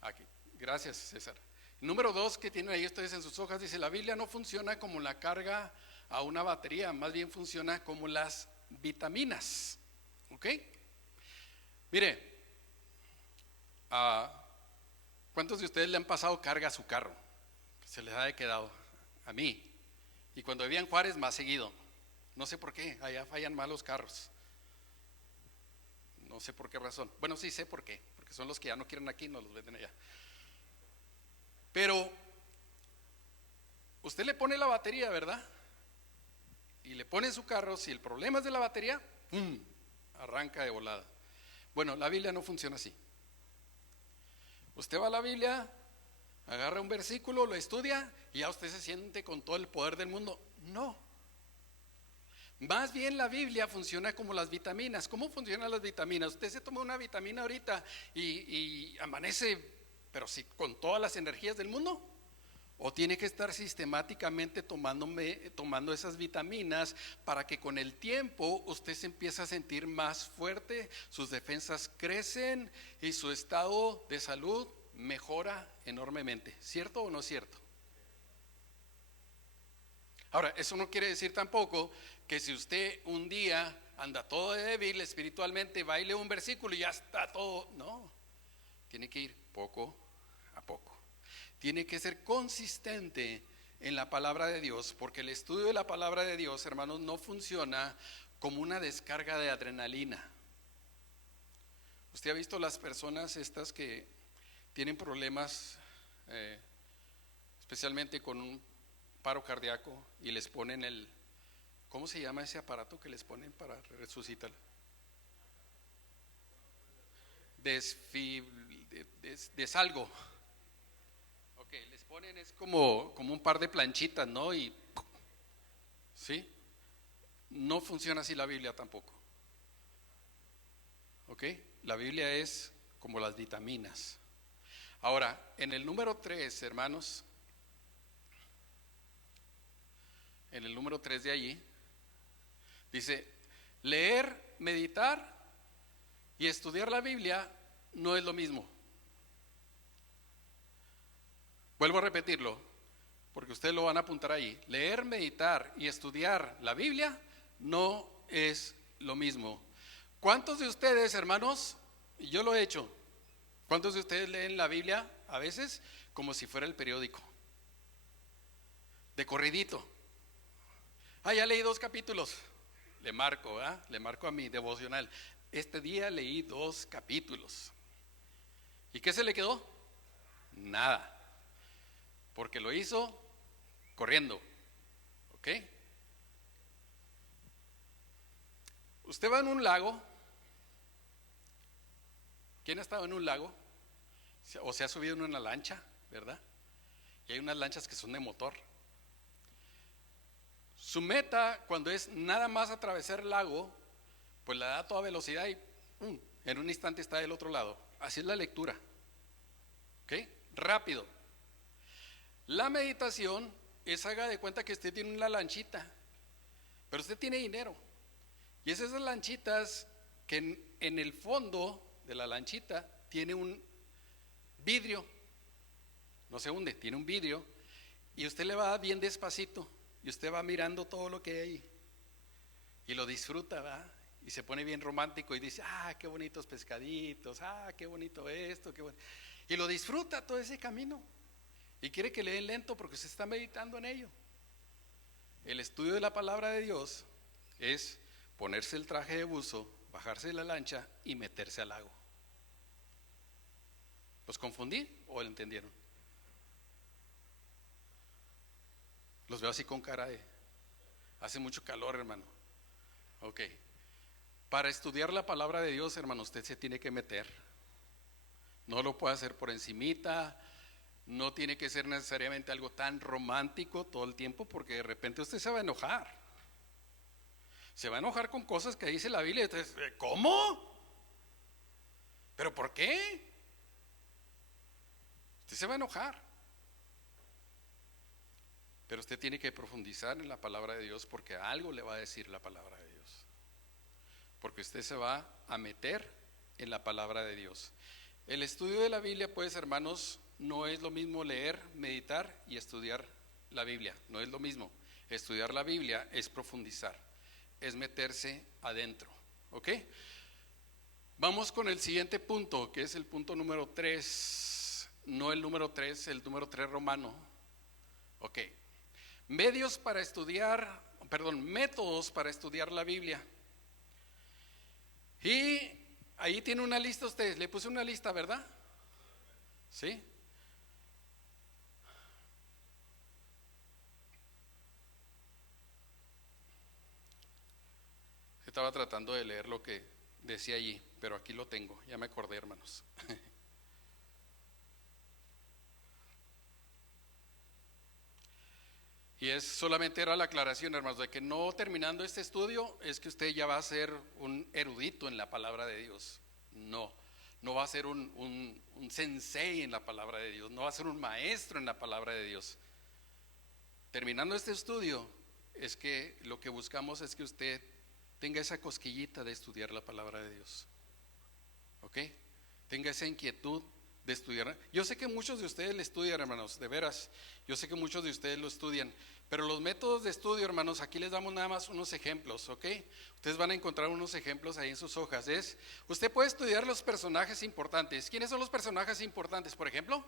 Aquí, gracias César. Número 2 que tienen ahí ustedes en sus hojas, dice: la Biblia no funciona como la carga a una batería, más bien funciona como las vitaminas. ¿Ok? Mire, ¿cuántos de ustedes le han pasado carga a su carro? Se les ha quedado. A mí. Y cuando vivía en Juárez, más seguido. No sé por qué, allá fallan más los carros. No sé por qué razón. Bueno, sí sé por qué, porque son los que ya no quieren aquí, no los venden allá. Pero usted le pone la batería, ¿verdad? Y le pone en su carro, si el problema es de la batería, ¡pum!, arranca de volada. Bueno, la Biblia no funciona así. Usted va a la Biblia, agarra un versículo, lo estudia y ya usted se siente con todo el poder del mundo. No. Más bien la Biblia funciona como las vitaminas. ¿Cómo funcionan las vitaminas? Usted se toma una vitamina ahorita y amanece, pero sí, con todas las energías del mundo. O tiene que estar sistemáticamente tomando esas vitaminas para que con el tiempo usted se empiece a sentir más fuerte, sus defensas crecen y su estado de salud mejora enormemente. ¿Cierto o no es cierto? Ahora, eso no quiere decir tampoco que si usted un día anda todo débil espiritualmente, va y lee un versículo y ya está todo. No, tiene que ir poco a poco. Tiene que ser consistente en la palabra de Dios, porque el estudio de la palabra de Dios, hermanos, no funciona como una descarga de adrenalina. ¿Usted ha visto las personas estas que tienen problemas, especialmente con un paro cardíaco, y les ponen ¿cómo se llama ese aparato que les ponen para resucitar? Desalgo. Ok, les ponen, es como un par de planchitas, ¿no? Y ¿sí? No funciona así la Biblia tampoco. ¿Ok? La Biblia es como las vitaminas. Ahora, en el número 3, hermanos, en el número 3 de allí, dice: leer, meditar y estudiar la Biblia no es lo mismo. Vuelvo a repetirlo, porque ustedes lo van a apuntar ahí. Leer, meditar y estudiar la Biblia no es lo mismo. ¿Cuántos de ustedes, hermanos, y yo lo he hecho, cuántos de ustedes leen la Biblia a veces como si fuera el periódico? De corridito. Ya leí 2 capítulos. Le marco, ¿verdad? Le marco a mi devocional. Este día leí 2 capítulos. ¿Y qué se le quedó? Nada. Porque lo hizo corriendo. ¿Ok? Usted va en un lago. ¿Quién ha estado en un lago? O se ha subido en una lancha, ¿verdad? Y hay unas lanchas que son de motor. Su meta, cuando es nada más atravesar el lago, pues le da a toda velocidad y en un instante está del otro lado. Así es la lectura. ¿Ok? Rápido. La meditación es, haga de cuenta que usted tiene una lanchita, pero usted tiene dinero. Y es esas lanchitas que en el fondo de la lanchita tiene un vidrio. No se hunde, tiene un vidrio. Y usted le va bien despacito. Y usted va mirando todo lo que hay ahí. Y lo disfruta, ¿verdad? Y se pone bien romántico y dice: qué bonitos pescaditos, qué bonito esto, qué bonito. Y lo disfruta todo ese camino. Y quiere que le den lento porque usted está meditando en ello. El estudio de la palabra de Dios es ponerse el traje de buzo, bajarse de la lancha y meterse al lago. ¿Los confundí o lo entendieron? Los veo así con cara de: hace mucho calor, hermano. Ok. Para estudiar la palabra de Dios, hermano, usted se tiene que meter. No lo puede hacer por encimita. No tiene que ser necesariamente algo tan romántico todo el tiempo, porque de repente usted se va a enojar. Se va a enojar con cosas que dice la Biblia. Entonces, ¿cómo? ¿Pero por qué? Usted se va a enojar. Pero usted tiene que profundizar en la palabra de Dios porque algo le va a decir la palabra de Dios. Porque usted se va a meter en la palabra de Dios. El estudio de la Biblia, pues, hermanos, no es lo mismo leer, meditar y estudiar la Biblia. No es lo mismo. Estudiar la Biblia es profundizar, es meterse adentro. ¿Ok? Vamos con el siguiente punto, que es el punto número 3. No el número 3, el número 3 romano. Ok. Métodos para estudiar la Biblia. Y ahí tiene una lista ustedes. Le puse una lista, ¿verdad? ¿Sí? Estaba tratando de leer lo que decía allí, pero aquí lo tengo. Ya me acordé, hermanos. Y solamente era la aclaración, hermanos, de que no terminando este estudio es que usted ya va a ser un erudito en la palabra de Dios. No, no va a ser un sensei en la palabra de Dios, no va a ser un maestro en la palabra de Dios. Terminando este estudio es que lo que buscamos es que usted tenga esa cosquillita de estudiar la palabra de Dios. ¿Ok? Tenga esa inquietud de estudiar. Yo sé que muchos de ustedes le estudian, hermanos, de veras. Yo sé que muchos de ustedes lo estudian. Pero los métodos de estudio, hermanos, aquí les damos nada más unos ejemplos, ¿ok? Ustedes van a encontrar unos ejemplos ahí en sus hojas. Usted puede estudiar los personajes importantes. ¿Quiénes son los personajes importantes, por ejemplo?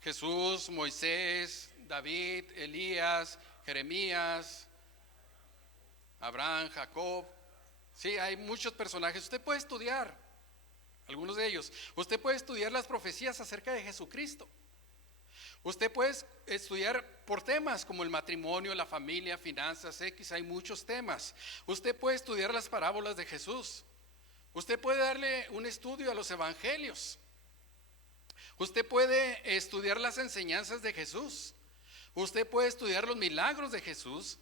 Jesús, Moisés, David, Elías, Jeremías, Abraham, Jacob. Sí, hay muchos personajes. Usted puede estudiar algunos de ellos. Usted puede estudiar las profecías acerca de Jesucristo. Usted puede estudiar por temas como el matrimonio, la familia, finanzas, X, hay muchos temas. Usted puede estudiar las parábolas de Jesús. Usted puede darle un estudio a los evangelios. Usted puede estudiar las enseñanzas de Jesús. Usted puede estudiar los milagros de Jesús.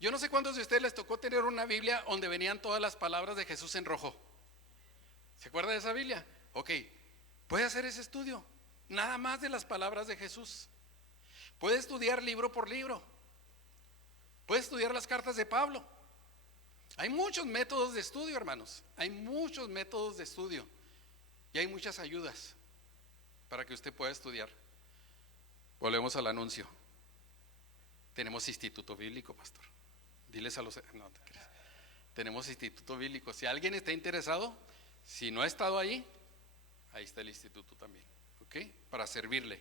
Yo no sé cuántos de ustedes les tocó tener una Biblia donde venían todas las palabras de Jesús en rojo. ¿Se acuerda de esa Biblia? Ok, puede hacer ese estudio, nada más de las palabras de Jesús. Puede estudiar libro por libro. Puede estudiar las cartas de Pablo. Hay muchos métodos de estudio, hermanos. Hay muchos métodos de estudio. Y hay muchas ayudas para que usted pueda estudiar. Volvemos al anuncio. Tenemos instituto bíblico, pastor. Diles a los... No, te creas. Tenemos instituto bíblico. Si alguien está interesado, si no ha estado ahí está el instituto también, ¿ok? Para servirle.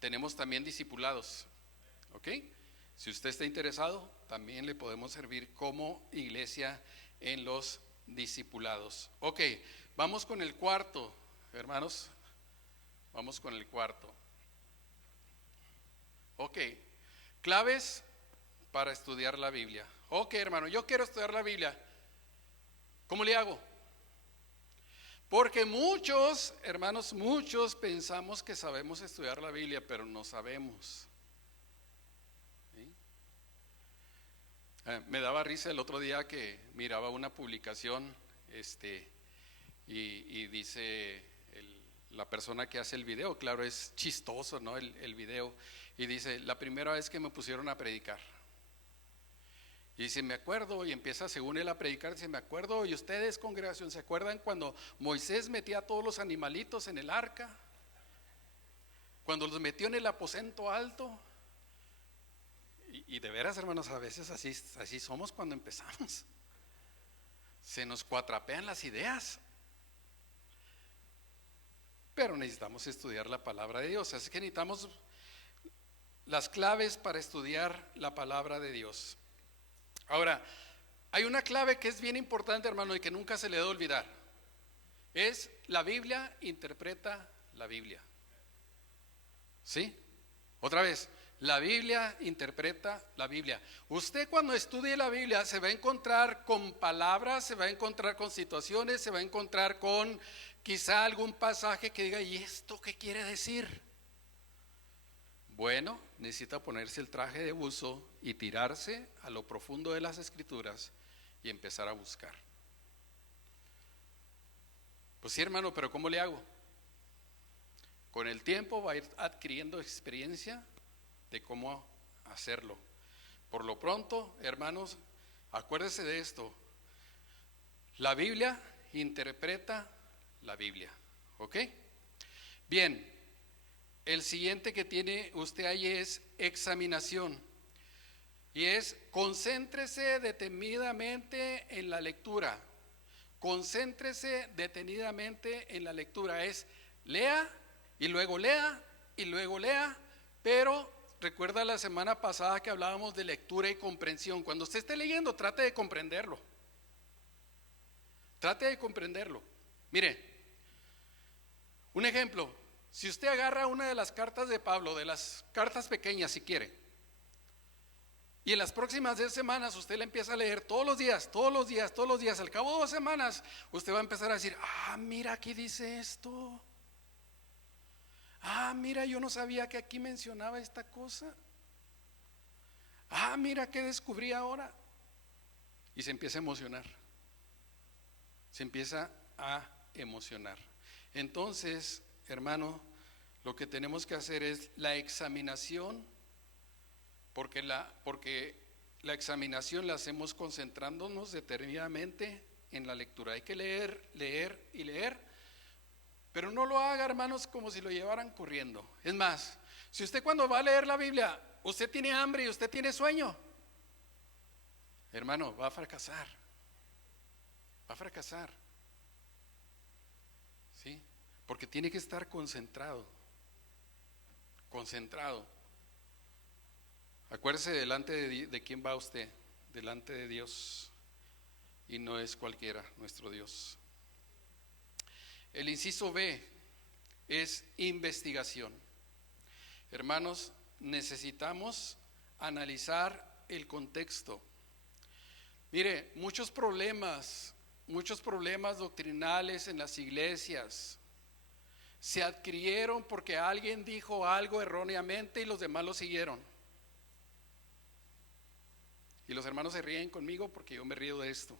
Tenemos también discipulados, ¿ok? Si usted está interesado, también le podemos servir como iglesia en los discipulados. Ok, vamos con el cuarto, hermanos. Vamos con el cuarto. Ok, claves para estudiar la Biblia. Ok, hermano, yo quiero estudiar la Biblia. ¿Cómo le hago? Porque muchos, hermanos, muchos pensamos que sabemos estudiar la Biblia, pero no sabemos. ¿Sí? Me daba risa el otro día que miraba una publicación, y dice la persona que hace el video, claro, es chistoso, ¿no? El video, y dice: la primera vez que me pusieron a predicar. Y dice: me acuerdo, y empieza según él a predicar, dice: me acuerdo, y ustedes, congregación, ¿se acuerdan cuando Moisés metía a todos los animalitos en el arca? Cuando los metió en el aposento alto. Y de veras, hermanos, a veces así somos cuando empezamos. Se nos cuatrapean las ideas. Pero necesitamos estudiar la palabra de Dios. Así que necesitamos las claves para estudiar la palabra de Dios. Ahora, hay una clave que es bien importante, hermano, y que nunca se le debe olvidar. Es: la Biblia interpreta la Biblia. ¿Sí? Otra vez, la Biblia interpreta la Biblia. Usted, cuando estudie la Biblia, se va a encontrar con palabras, se va a encontrar con situaciones, se va a encontrar con quizá algún pasaje que diga: ¿y esto qué quiere decir? Bueno, necesita ponerse el traje de buzo y tirarse a lo profundo de las Escrituras y empezar a buscar. Pues sí, hermano, pero ¿cómo le hago? Con el tiempo va a ir adquiriendo experiencia de cómo hacerlo. Por lo pronto, hermanos, acuérdense de esto. La Biblia interpreta la Biblia. ¿Ok? Bien, el siguiente que tiene usted ahí es examinación. Y es concéntrese detenidamente en la lectura. Concéntrese detenidamente en la lectura. Es lea y luego lea y luego lea. Pero recuerda la semana pasada que hablábamos de lectura y comprensión. Cuando usted esté leyendo, trate de comprenderlo. Trate de comprenderlo. Mire, un ejemplo. Si usted agarra una de las cartas de Pablo, de las cartas pequeñas si quiere, y en las próximas 10 semanas usted la empieza a leer todos los días, todos los días, todos los días. Al cabo de 2 semanas usted va a empezar a decir, mira, aquí dice esto. Mira, yo no sabía que aquí mencionaba esta cosa. Mira, que descubrí ahora. Y se empieza a emocionar. Se empieza a emocionar. Entonces, hermano, lo que tenemos que hacer es la examinación. Porque la examinación la hacemos concentrándonos determinadamente en la lectura. Hay que leer, leer y leer, pero no lo haga, hermanos, como si lo llevaran corriendo. Es más, si usted cuando va a leer la Biblia, usted tiene hambre y usted tiene sueño, hermano, va a fracasar. Va a fracasar. ¿Sí? Porque tiene que estar concentrado. Concentrado. Acuérdese delante de quién va usted, delante de Dios, y no es cualquiera, nuestro Dios. El inciso B es investigación. Hermanos, necesitamos analizar el contexto. Mire, muchos problemas doctrinales en las iglesias se adquirieron porque alguien dijo algo erróneamente y los demás lo siguieron. Y los hermanos se ríen conmigo porque yo me río de esto.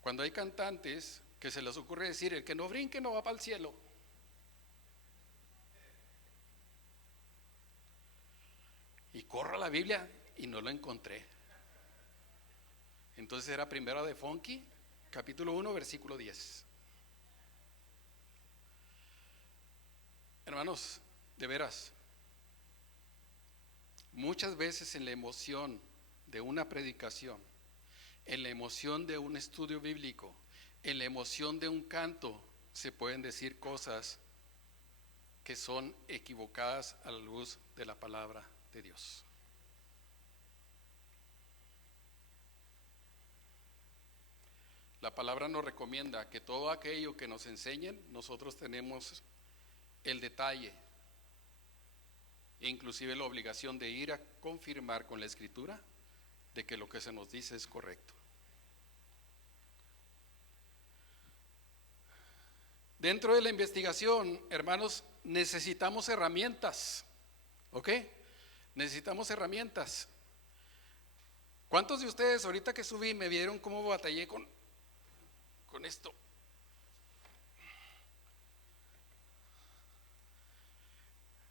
Cuando hay cantantes que se les ocurre decir, el que no brinque no va para el cielo. Y corro a la Biblia y no lo encontré. Entonces era Primera de Funky, capítulo 1, versículo 10. Hermanos, de veras, muchas veces en la emoción de una predicación, en la emoción de un estudio bíblico, en la emoción de un canto, se pueden decir cosas que son equivocadas a la luz de la palabra de Dios. La palabra nos recomienda que todo aquello que nos enseñen, nosotros tenemos el detalle e inclusive la obligación de ir a confirmar con la Escritura de que lo que se nos dice es correcto. Dentro de la investigación, hermanos, necesitamos herramientas, ¿ok? Necesitamos herramientas. ¿Cuántos de ustedes ahorita que subí me vieron cómo batallé con esto?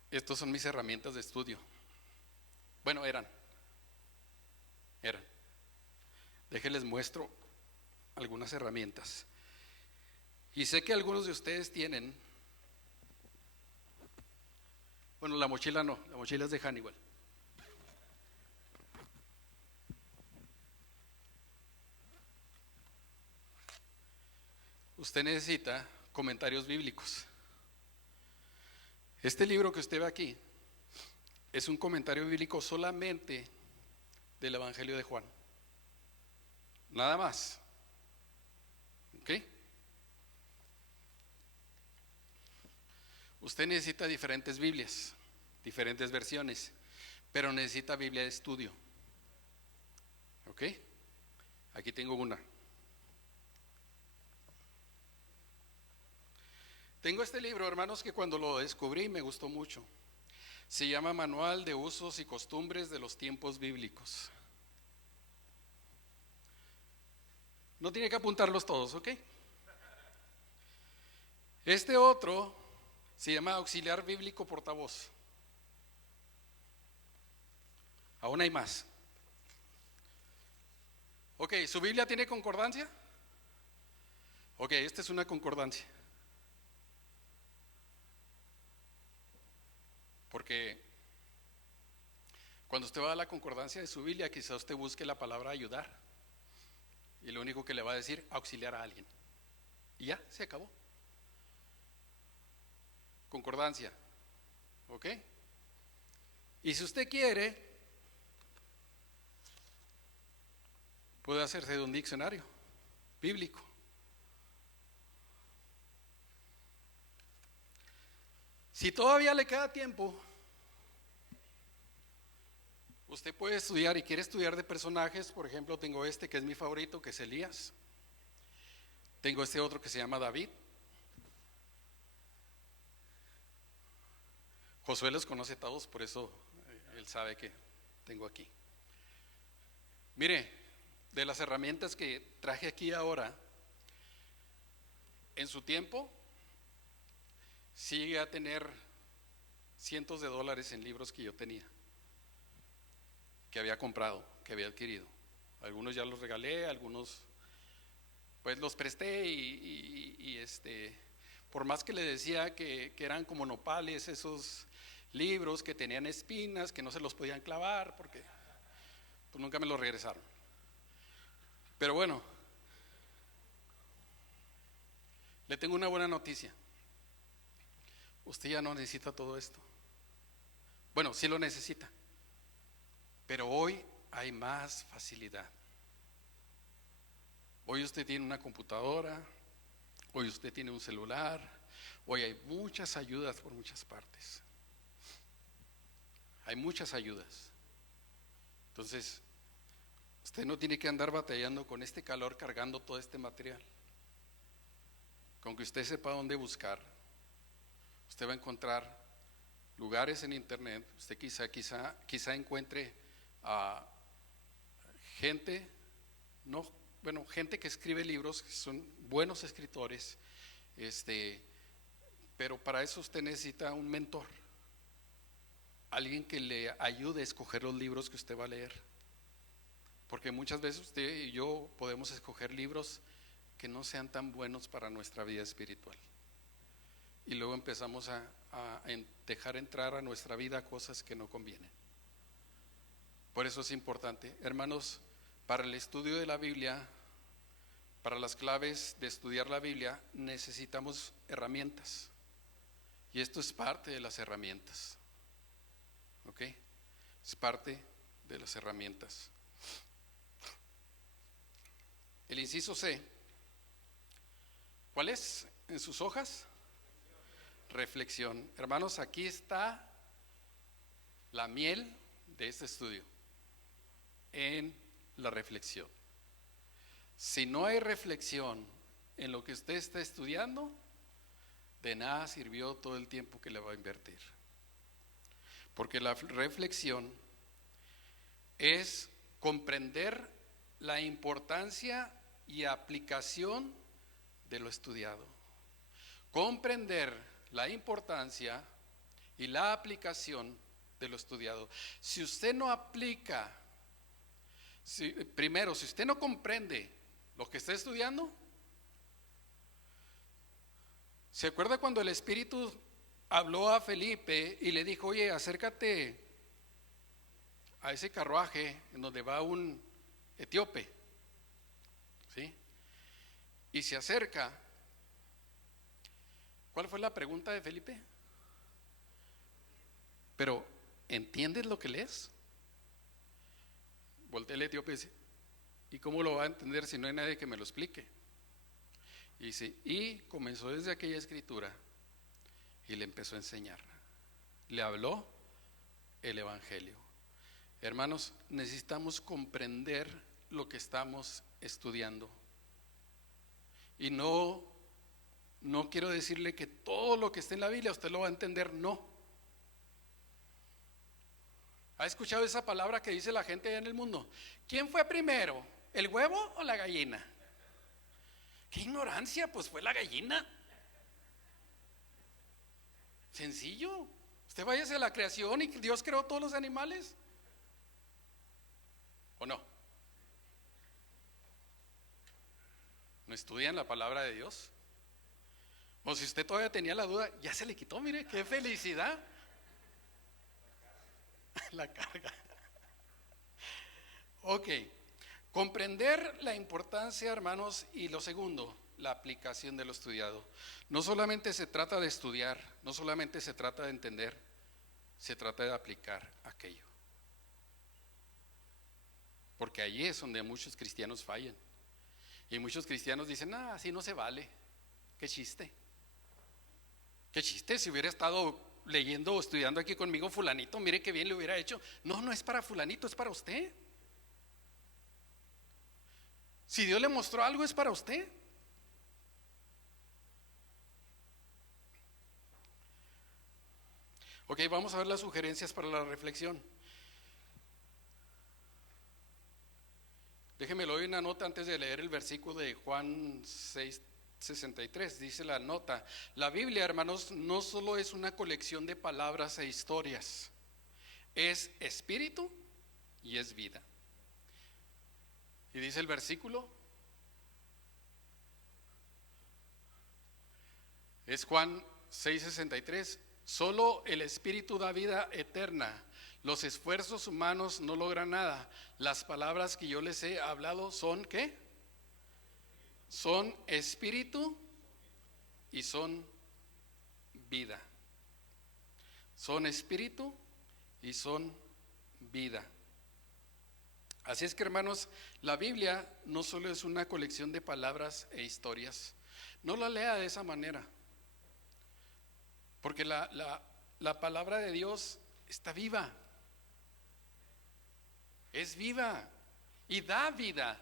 Estas son mis herramientas de estudio. Bueno, eran. Déjenles muestro algunas herramientas. Y sé que algunos de ustedes tienen, bueno, la mochila no, la mochila es de Hannibal. Usted necesita comentarios bíblicos. Este libro que usted ve aquí es un comentario bíblico solamente del Evangelio de Juan. Nada más. ¿Ok? Usted necesita diferentes Biblias, diferentes versiones, pero necesita Biblia de estudio. ¿Ok? Aquí tengo una. Tengo este libro, hermanos, que cuando lo descubrí me gustó mucho. Se llama Manual de Usos y Costumbres de los Tiempos Bíblicos. No tiene que apuntarlos todos, ¿ok? Este otro se llama Auxiliar Bíblico Portavoz. Aún hay más. Ok, ¿su Biblia tiene concordancia? Ok, esta es una concordancia. Porque cuando usted va a la concordancia de su Biblia, quizá usted busque la palabra ayudar. Y lo único que le va a decir, auxiliar a alguien. Y ya, se acabó. Concordancia. ¿Ok? Y si usted quiere, puede hacerse de un diccionario bíblico. Si todavía le queda tiempo, usted puede estudiar y quiere estudiar de personajes. Por ejemplo, tengo este que es mi favorito, que es Elías. Tengo este otro que se llama David. Josué los conoce todos, por eso él sabe que tengo aquí. Mire, de las herramientas que traje aquí ahora, en su tiempo, sí llegué a tener cientos de dólares en libros que yo tenía, que había comprado, que había adquirido. Algunos ya los regalé, algunos pues los presté y por más que le decía que eran como nopales esos libros que tenían espinas, que no se los podían clavar, porque pues nunca me los regresaron. Pero bueno, le tengo una buena noticia. Usted ya no necesita todo esto. Bueno, sí lo necesita, pero hoy hay más facilidad. Hoy usted tiene una computadora, hoy usted tiene un celular, hoy hay muchas ayudas por muchas partes. Hay muchas ayudas. Entonces, usted no tiene que andar batallando con este calor cargando todo este material. Con que usted sepa dónde buscar, usted va a encontrar lugares en internet. Usted quizá encuentre a gente, gente que escribe libros, que son buenos escritores, pero para eso usted necesita un mentor, alguien que le ayude a escoger los libros que usted va a leer, porque muchas veces usted y yo podemos escoger libros que no sean tan buenos para nuestra vida espiritual, y luego empezamos a dejar entrar a nuestra vida cosas que no convienen. Por eso es importante, hermanos, para el estudio de la Biblia, para las claves de estudiar la Biblia, necesitamos herramientas, y esto es parte de las herramientas. ¿Ok? Es parte de las herramientas. El inciso C, ¿cuál es en sus hojas? Reflexión. Hermanos, aquí está la miel de este estudio, en la reflexión. Si no hay reflexión en lo que usted está estudiando, de nada sirvió todo el tiempo que le va a invertir. Porque la reflexión es comprender la importancia y aplicación de lo estudiado. Comprender la importancia y la aplicación de lo estudiado. Si usted no aplica, primero, si usted no comprende lo que está estudiando, ¿se acuerda cuando el Espíritu habló a Felipe y le dijo: oye, acércate a ese carruaje en donde va un etíope? ¿Sí? Y se acerca. ¿Cuál fue la pregunta de Felipe? Pero, ¿entiendes lo que lees? Voltea el etíope y dice: ¿y cómo lo va a entender si no hay nadie que me lo explique? Y dice, y comenzó desde aquella escritura y le empezó a enseñar. Le habló el evangelio. Hermanos, necesitamos comprender lo que estamos estudiando. Y no quiero decirle que todo lo que está en la Biblia usted lo va a entender, no. ¿Ha escuchado esa palabra que dice la gente allá en el mundo? ¿Quién fue primero, el huevo o la gallina? ¡Qué ignorancia! Pues fue la gallina. Sencillo. Usted váyase a la creación y Dios creó todos los animales. ¿O no? ¿No estudian la palabra de Dios? O si usted todavía tenía la duda, ya se le quitó, mire, qué felicidad. La carga. Ok, comprender la importancia, hermanos, y lo segundo, la aplicación de lo estudiado. No solamente se trata de estudiar, no solamente se trata de entender, se trata de aplicar aquello. Porque allí es donde muchos cristianos fallan. Y muchos cristianos dicen, así no se vale. Qué chiste. Qué chiste, si hubiera estado leyendo o estudiando aquí conmigo fulanito, mire qué bien le hubiera hecho. No, no es para fulanito, es para usted. Si Dios le mostró algo, es para usted. Ok, vamos a ver las sugerencias para la reflexión. Déjeme le doy una nota antes de leer el versículo de Juan 6:63. Dice la nota: la Biblia, hermanos, no solo es una colección de palabras e historias, es espíritu y es vida. Y dice el versículo, es Juan 6:63. Solo el espíritu da vida eterna. Los esfuerzos humanos no logran nada. Las palabras que yo les he hablado son ¿qué? Son espíritu y son vida. Son espíritu y son vida. Así es que, hermanos, la Biblia no solo es una colección de palabras e historias. No la lea de esa manera. Porque la palabra de Dios está viva. Es viva y da vida.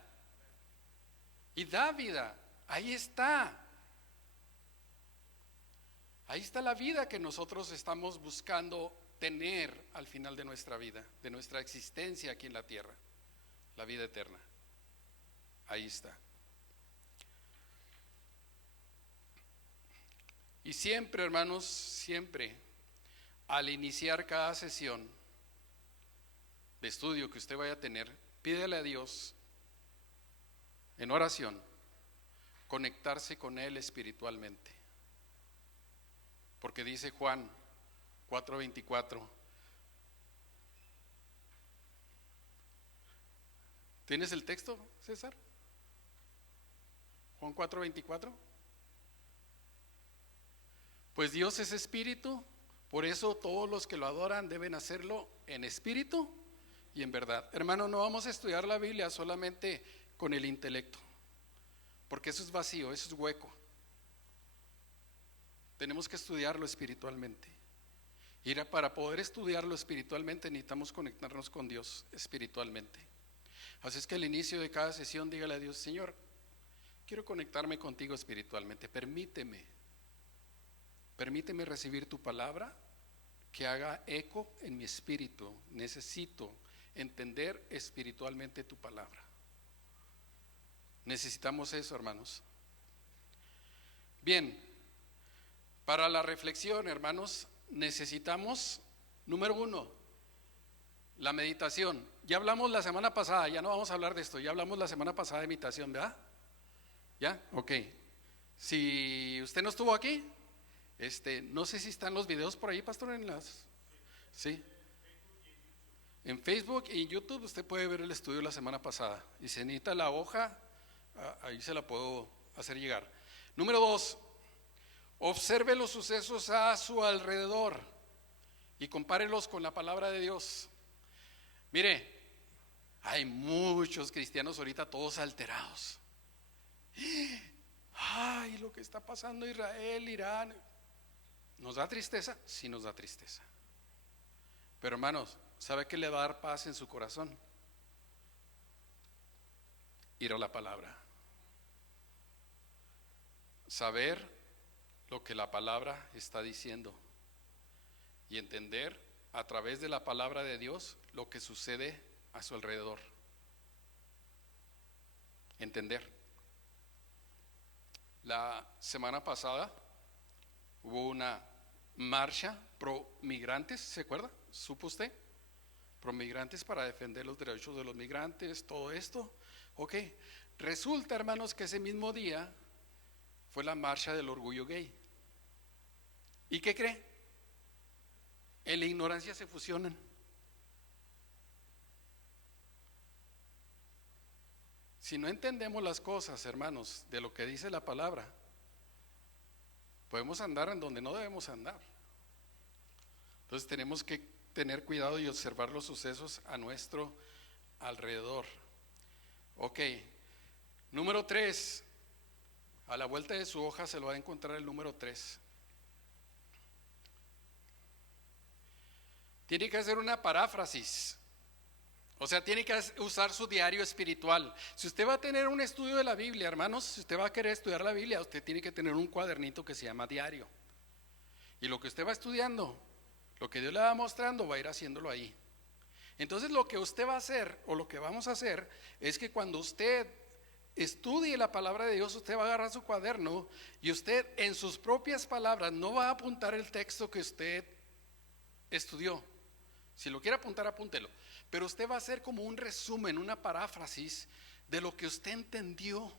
Y da vida. Ahí está. Ahí está la vida que nosotros estamos buscando tener al final de nuestra vida, de nuestra existencia aquí en la tierra. La vida eterna. Ahí está. Y siempre, hermanos, siempre, al iniciar cada sesión de estudio que usted vaya a tener, pídele a Dios en oración conectarse con Él espiritualmente. Porque dice Juan 4:24. ¿Tienes el texto, César? Juan 4:24. Pues Dios es espíritu, por eso todos los que lo adoran deben hacerlo en espíritu y en verdad. Hermano, no vamos a estudiar la Biblia solamente con el intelecto, porque eso es vacío, eso es hueco. Tenemos que estudiarlo espiritualmente. Y para poder estudiarlo espiritualmente necesitamos conectarnos con Dios espiritualmente. Así es que al inicio de cada sesión dígale a Dios: Señor, quiero conectarme contigo espiritualmente, permíteme recibir tu palabra, que haga eco en mi espíritu. Necesito entender espiritualmente tu palabra. Necesitamos eso, hermanos. Bien, para la reflexión, hermanos, necesitamos, número 1, la meditación. Ya hablamos la semana pasada, ya no vamos a hablar de esto, ya hablamos la semana pasada de meditación, ¿verdad? ¿Ya? Ok. Si usted no estuvo aquí, no sé si están los videos por ahí, pastor, ¿sí? En Facebook y en YouTube usted puede ver el estudio de la semana pasada. Y si necesita la hoja, ahí se la puedo hacer llegar. Número 2, observe los sucesos a su alrededor y compárelos con la palabra de Dios. Mire, hay muchos cristianos ahorita todos alterados. Ay, lo que está pasando en Israel, Irán. ¿Nos da tristeza? Sí, nos da tristeza. Pero hermanos, ¿sabe qué le va a dar paz en su corazón? Ir a la palabra. Saber lo que la palabra está diciendo y entender a través de la palabra de Dios lo que sucede a su alrededor. Entender. La semana pasada hubo una marcha pro migrantes, ¿se acuerda? ¿Supo usted? Promigrantes para defender los derechos de los migrantes, todo esto. Ok, resulta, hermanos, que ese mismo día fue la marcha del orgullo gay. ¿Y qué cree? En la ignorancia se fusionan. Si no entendemos las cosas, hermanos, de lo que dice la palabra, podemos andar en donde no debemos andar. Entonces tenemos que tener cuidado y observar los sucesos a nuestro alrededor. Ok, número 3. A la vuelta de su hoja se lo va a encontrar el número 3. Tiene que hacer una paráfrasis. O sea, tiene que usar su diario espiritual. Si usted va a tener un estudio de la Biblia, hermanos, si usted va a querer estudiar la Biblia, usted tiene que tener un cuadernito que se llama diario. Y lo que usted va estudiando, lo que Dios le va mostrando, va a ir haciéndolo ahí. Entonces lo que usted va a hacer, o lo que vamos a hacer, es que cuando usted estudie la palabra de Dios, usted va a agarrar su cuaderno y usted en sus propias palabras no va a apuntar el texto que usted estudió. Si lo quiere apuntar, apúntelo. Pero usted va a hacer como un resumen, una paráfrasis de lo que usted entendió,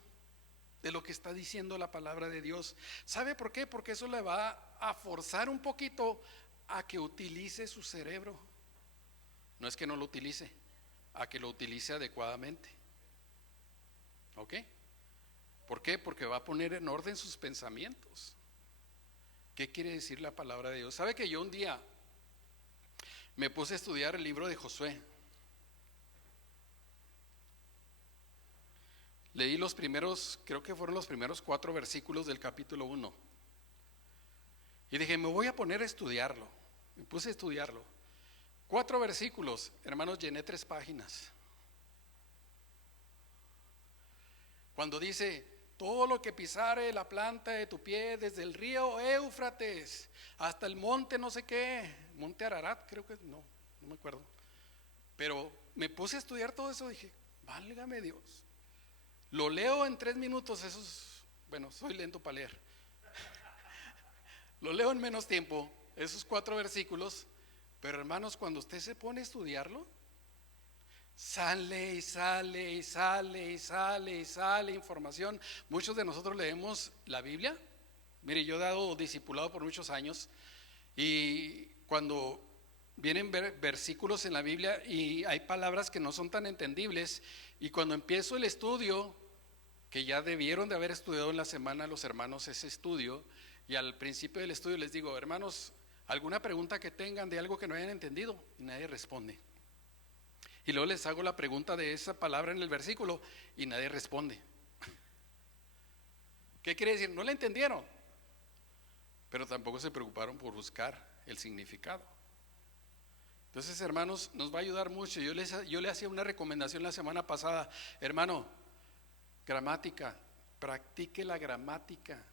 de lo que está diciendo la palabra de Dios. ¿Sabe por qué? Porque eso le va a forzar un poquito a que utilice su cerebro. No es que no lo utilice, a que lo utilice adecuadamente. ¿Ok? ¿Por qué? Porque va a poner en orden sus pensamientos. ¿Qué quiere decir la palabra de Dios? ¿Sabe que yo un día me puse a estudiar el libro de Josué? Leí los primeros, creo que fueron los primeros 4 versículos del capítulo 1. Y dije, me voy a poner a estudiarlo. Me puse a estudiarlo. 4 versículos, hermanos, llené 3 páginas. Cuando dice, todo lo que pisare la planta de tu pie, desde el río Éufrates hasta el monte no sé qué, monte Ararat, creo que no me acuerdo. Pero me puse a estudiar todo eso, dije, válgame Dios. Lo leo en 3 minutos, bueno, soy lento para leer. Lo leo en menos tiempo, esos 4 versículos, pero hermanos, cuando usted se pone a estudiarlo, sale y sale y sale y sale y sale información. Muchos de nosotros leemos la Biblia. Mire, yo he dado discipulado por muchos años y cuando vienen versículos en la Biblia y hay palabras que no son tan entendibles, y cuando empiezo el estudio, que ya debieron de haber estudiado en la semana los hermanos ese estudio, y al principio del estudio les digo, hermanos, alguna pregunta que tengan de algo que no hayan entendido, y nadie responde. Y luego les hago la pregunta de esa palabra en el versículo y nadie responde. ¿Qué quiere decir? No la entendieron, pero tampoco se preocuparon por buscar el significado. Entonces, hermanos, nos va a ayudar mucho. Yo le hacía una recomendación la semana pasada. Hermano, gramática, practique la gramática.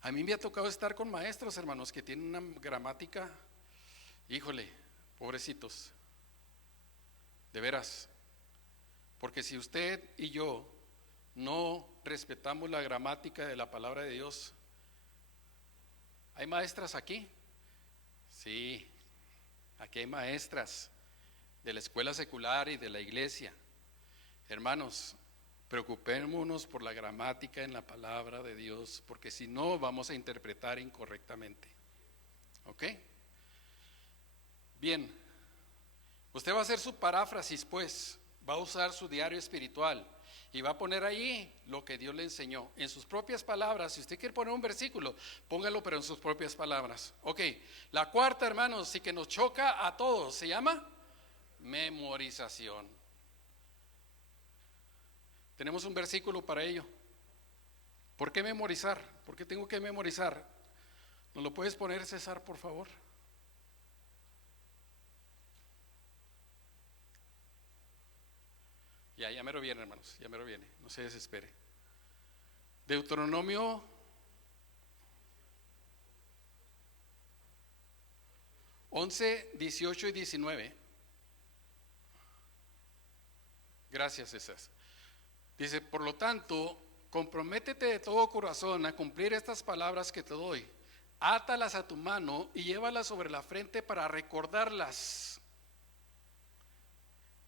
A mí me ha tocado estar con maestros, hermanos, que tienen una gramática, híjole, pobrecitos. De veras, porque si usted y yo no respetamos la gramática de la palabra de Dios, ¿hay maestras aquí? Sí, aquí hay maestras de la escuela secular y de la iglesia. Hermanos, preocupémonos por la gramática en la palabra de Dios, porque si no vamos a interpretar incorrectamente. ¿Ok? Bien. Usted va a hacer su paráfrasis, pues, va a usar su diario espiritual y va a poner ahí lo que Dios le enseñó, en sus propias palabras. Si usted quiere poner un versículo, póngalo, pero en sus propias palabras. Ok, la cuarta, hermanos, sí que nos choca a todos, se llama memorización. Tenemos un versículo para ello. ¿Por qué memorizar? ¿Por qué tengo que memorizar? ¿Nos lo puedes poner, César, por favor? Ya mero viene, hermanos, ya mero viene, no se desespere. Deuteronomio 11, 18 y 19. Gracias, César. Dice, por lo tanto, comprométete de todo corazón a cumplir estas palabras que te doy. Átalas a tu mano y llévalas sobre la frente para recordarlas.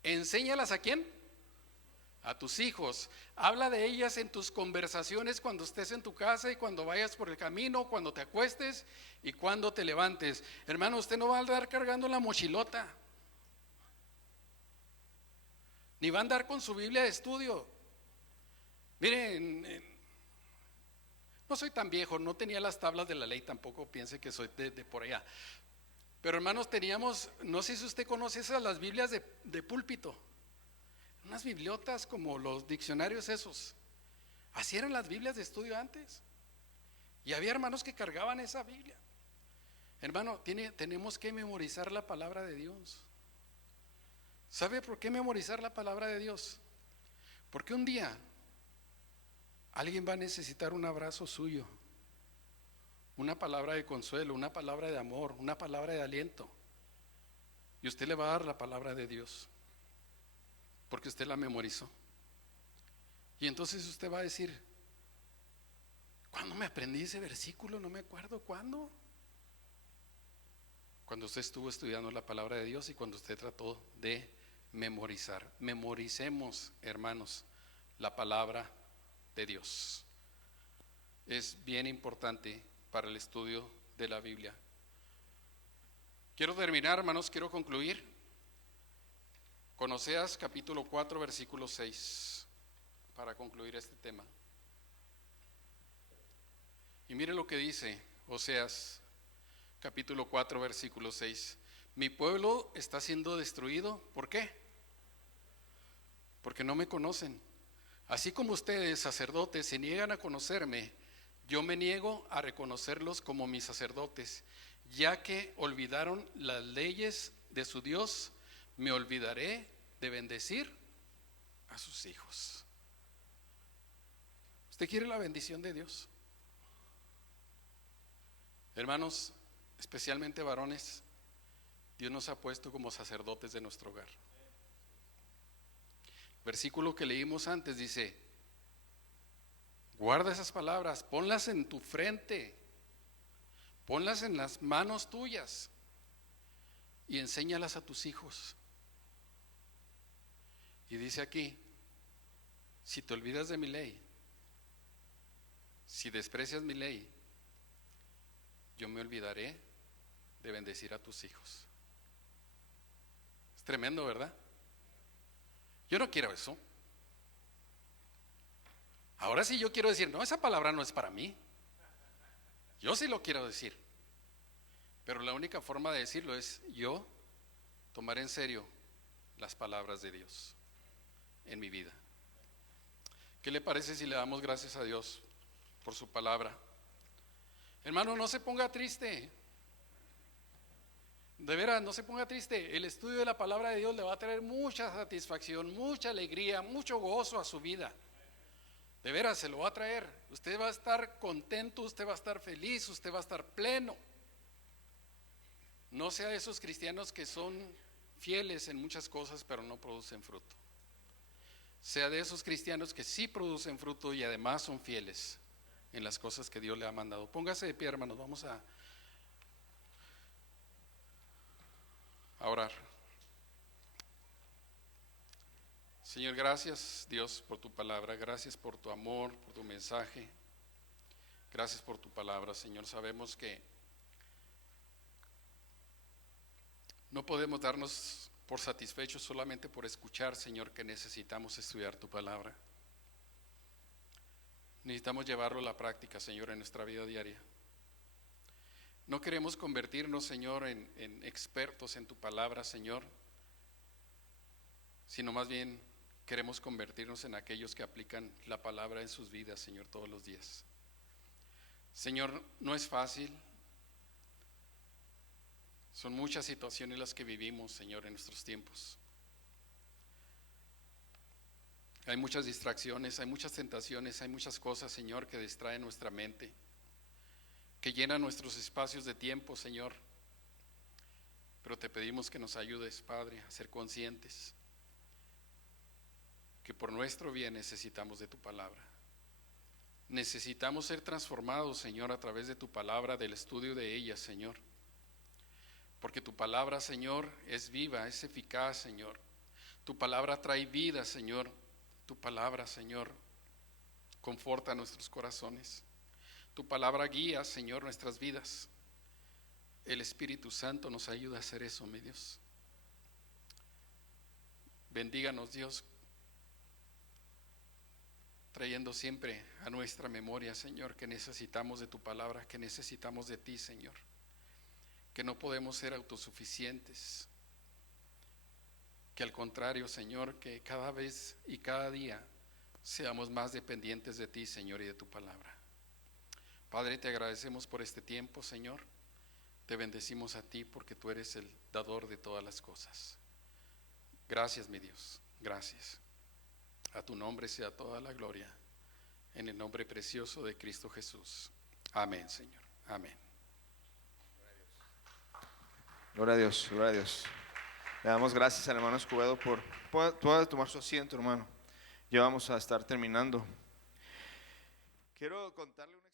Enséñalas, ¿a quién? A tus hijos. Habla de ellas en tus conversaciones cuando estés en tu casa y cuando vayas por el camino, cuando te acuestes y cuando te levantes. Hermano, usted no va a andar cargando la mochilota, ni va a andar con su Biblia de estudio. Miren, no soy tan viejo, no tenía las tablas de la ley, tampoco piense que soy de por allá. Pero hermanos, teníamos, no sé si usted conoce esas, las Biblias de púlpito. Unas bibliotas como los diccionarios esos. Así eran las Biblias de estudio antes. Y había hermanos que cargaban esa Biblia. Hermano, tenemos que memorizar la palabra de Dios. ¿Sabe por qué memorizar la palabra de Dios? Porque un día alguien va a necesitar un abrazo suyo, una palabra de consuelo, una palabra de amor, una palabra de aliento. Y usted le va a dar la palabra de Dios, porque usted la memorizó. Y entonces usted va a decir: ¿cuándo me aprendí ese versículo? No me acuerdo cuándo. Cuando usted estuvo estudiando la palabra de Dios y cuando usted trató de memorizar. Memoricemos, hermanos, la palabra de Dios. Es bien importante para el estudio de la Biblia. Quiero terminar, hermanos, quiero concluir con Oseas capítulo 4, versículo 6, para concluir este tema. Y mire lo que dice Oseas capítulo 4, versículo 6. Mi pueblo está siendo destruido. ¿Por qué? Porque no me conocen. Así como ustedes, sacerdotes, se niegan a conocerme, yo me niego a reconocerlos como mis sacerdotes. Ya que olvidaron las leyes de su Dios, me olvidaré de bendecir a sus hijos. ¿Usted quiere la bendición de Dios? Hermanos, especialmente varones, Dios nos ha puesto como sacerdotes de nuestro hogar. Versículo que leímos antes dice: guarda esas palabras, ponlas en tu frente, ponlas en las manos tuyas y enséñalas a tus hijos. Y dice aquí: si te olvidas de mi ley, si desprecias mi ley, yo me olvidaré de bendecir a tus hijos. Es tremendo, ¿verdad? Yo no quiero eso. Ahora sí yo quiero decir: no, esa palabra no es para mí. Yo sí lo quiero decir. Pero la única forma de decirlo es yo tomar en serio las palabras de Dios en mi vida. ¿Qué le parece si le damos gracias a Dios por su palabra? Hermano, no se ponga triste. De veras, no se ponga triste. El estudio de la palabra de Dios le va a traer mucha satisfacción, mucha alegría, mucho gozo a su vida. De veras, se lo va a traer. Usted va a estar contento, usted va a estar feliz, usted va a estar pleno. No sea de esos cristianos que son fieles en muchas cosas pero no producen fruto. Sea de esos cristianos que sí producen fruto y además son fieles en las cosas que Dios le ha mandado. Póngase de pie, hermanos, vamos a orar. Señor, gracias Dios por tu palabra, gracias por tu amor, por tu mensaje, gracias por tu palabra. Señor, sabemos que no podemos darnos por satisfechos solamente por escuchar, Señor, que necesitamos estudiar tu palabra. Necesitamos llevarlo a la práctica, Señor, en nuestra vida diaria. No queremos convertirnos, Señor, en expertos en tu palabra, Señor, sino más bien queremos convertirnos en aquellos que aplican la palabra en sus vidas, Señor, todos los días. Señor, no es fácil. Son muchas situaciones las que vivimos, Señor, en nuestros tiempos. Hay muchas distracciones, hay muchas tentaciones, hay muchas cosas, Señor, que distraen nuestra mente, que llenan nuestros espacios de tiempo, Señor. Pero te pedimos que nos ayudes, Padre, a ser conscientes que por nuestro bien necesitamos de tu palabra. Necesitamos ser transformados, Señor, a través de tu palabra, del estudio de ella, Señor. Porque tu palabra, Señor, es viva, es eficaz, Señor. Tu palabra trae vida, Señor. Tu palabra, Señor, conforta nuestros corazones. Tu palabra guía, Señor, nuestras vidas. El Espíritu Santo nos ayuda a hacer eso, mi Dios. Bendíganos, Dios, trayendo siempre a nuestra memoria, Señor, que necesitamos de tu palabra, que necesitamos de ti, Señor, que no podemos ser autosuficientes, que al contrario, Señor, que cada vez y cada día seamos más dependientes de ti, Señor, y de tu palabra. Padre, te agradecemos por este tiempo, Señor. Te bendecimos a ti porque tú eres el dador de todas las cosas. Gracias, mi Dios, gracias. A tu nombre sea toda la gloria, en el nombre precioso de Cristo Jesús. Amén, Señor, amén. Gloria a Dios, gloria a Dios. Le damos gracias al hermano Escobedo puede tomar su asiento, hermano. Ya vamos a estar terminando. Quiero contarle una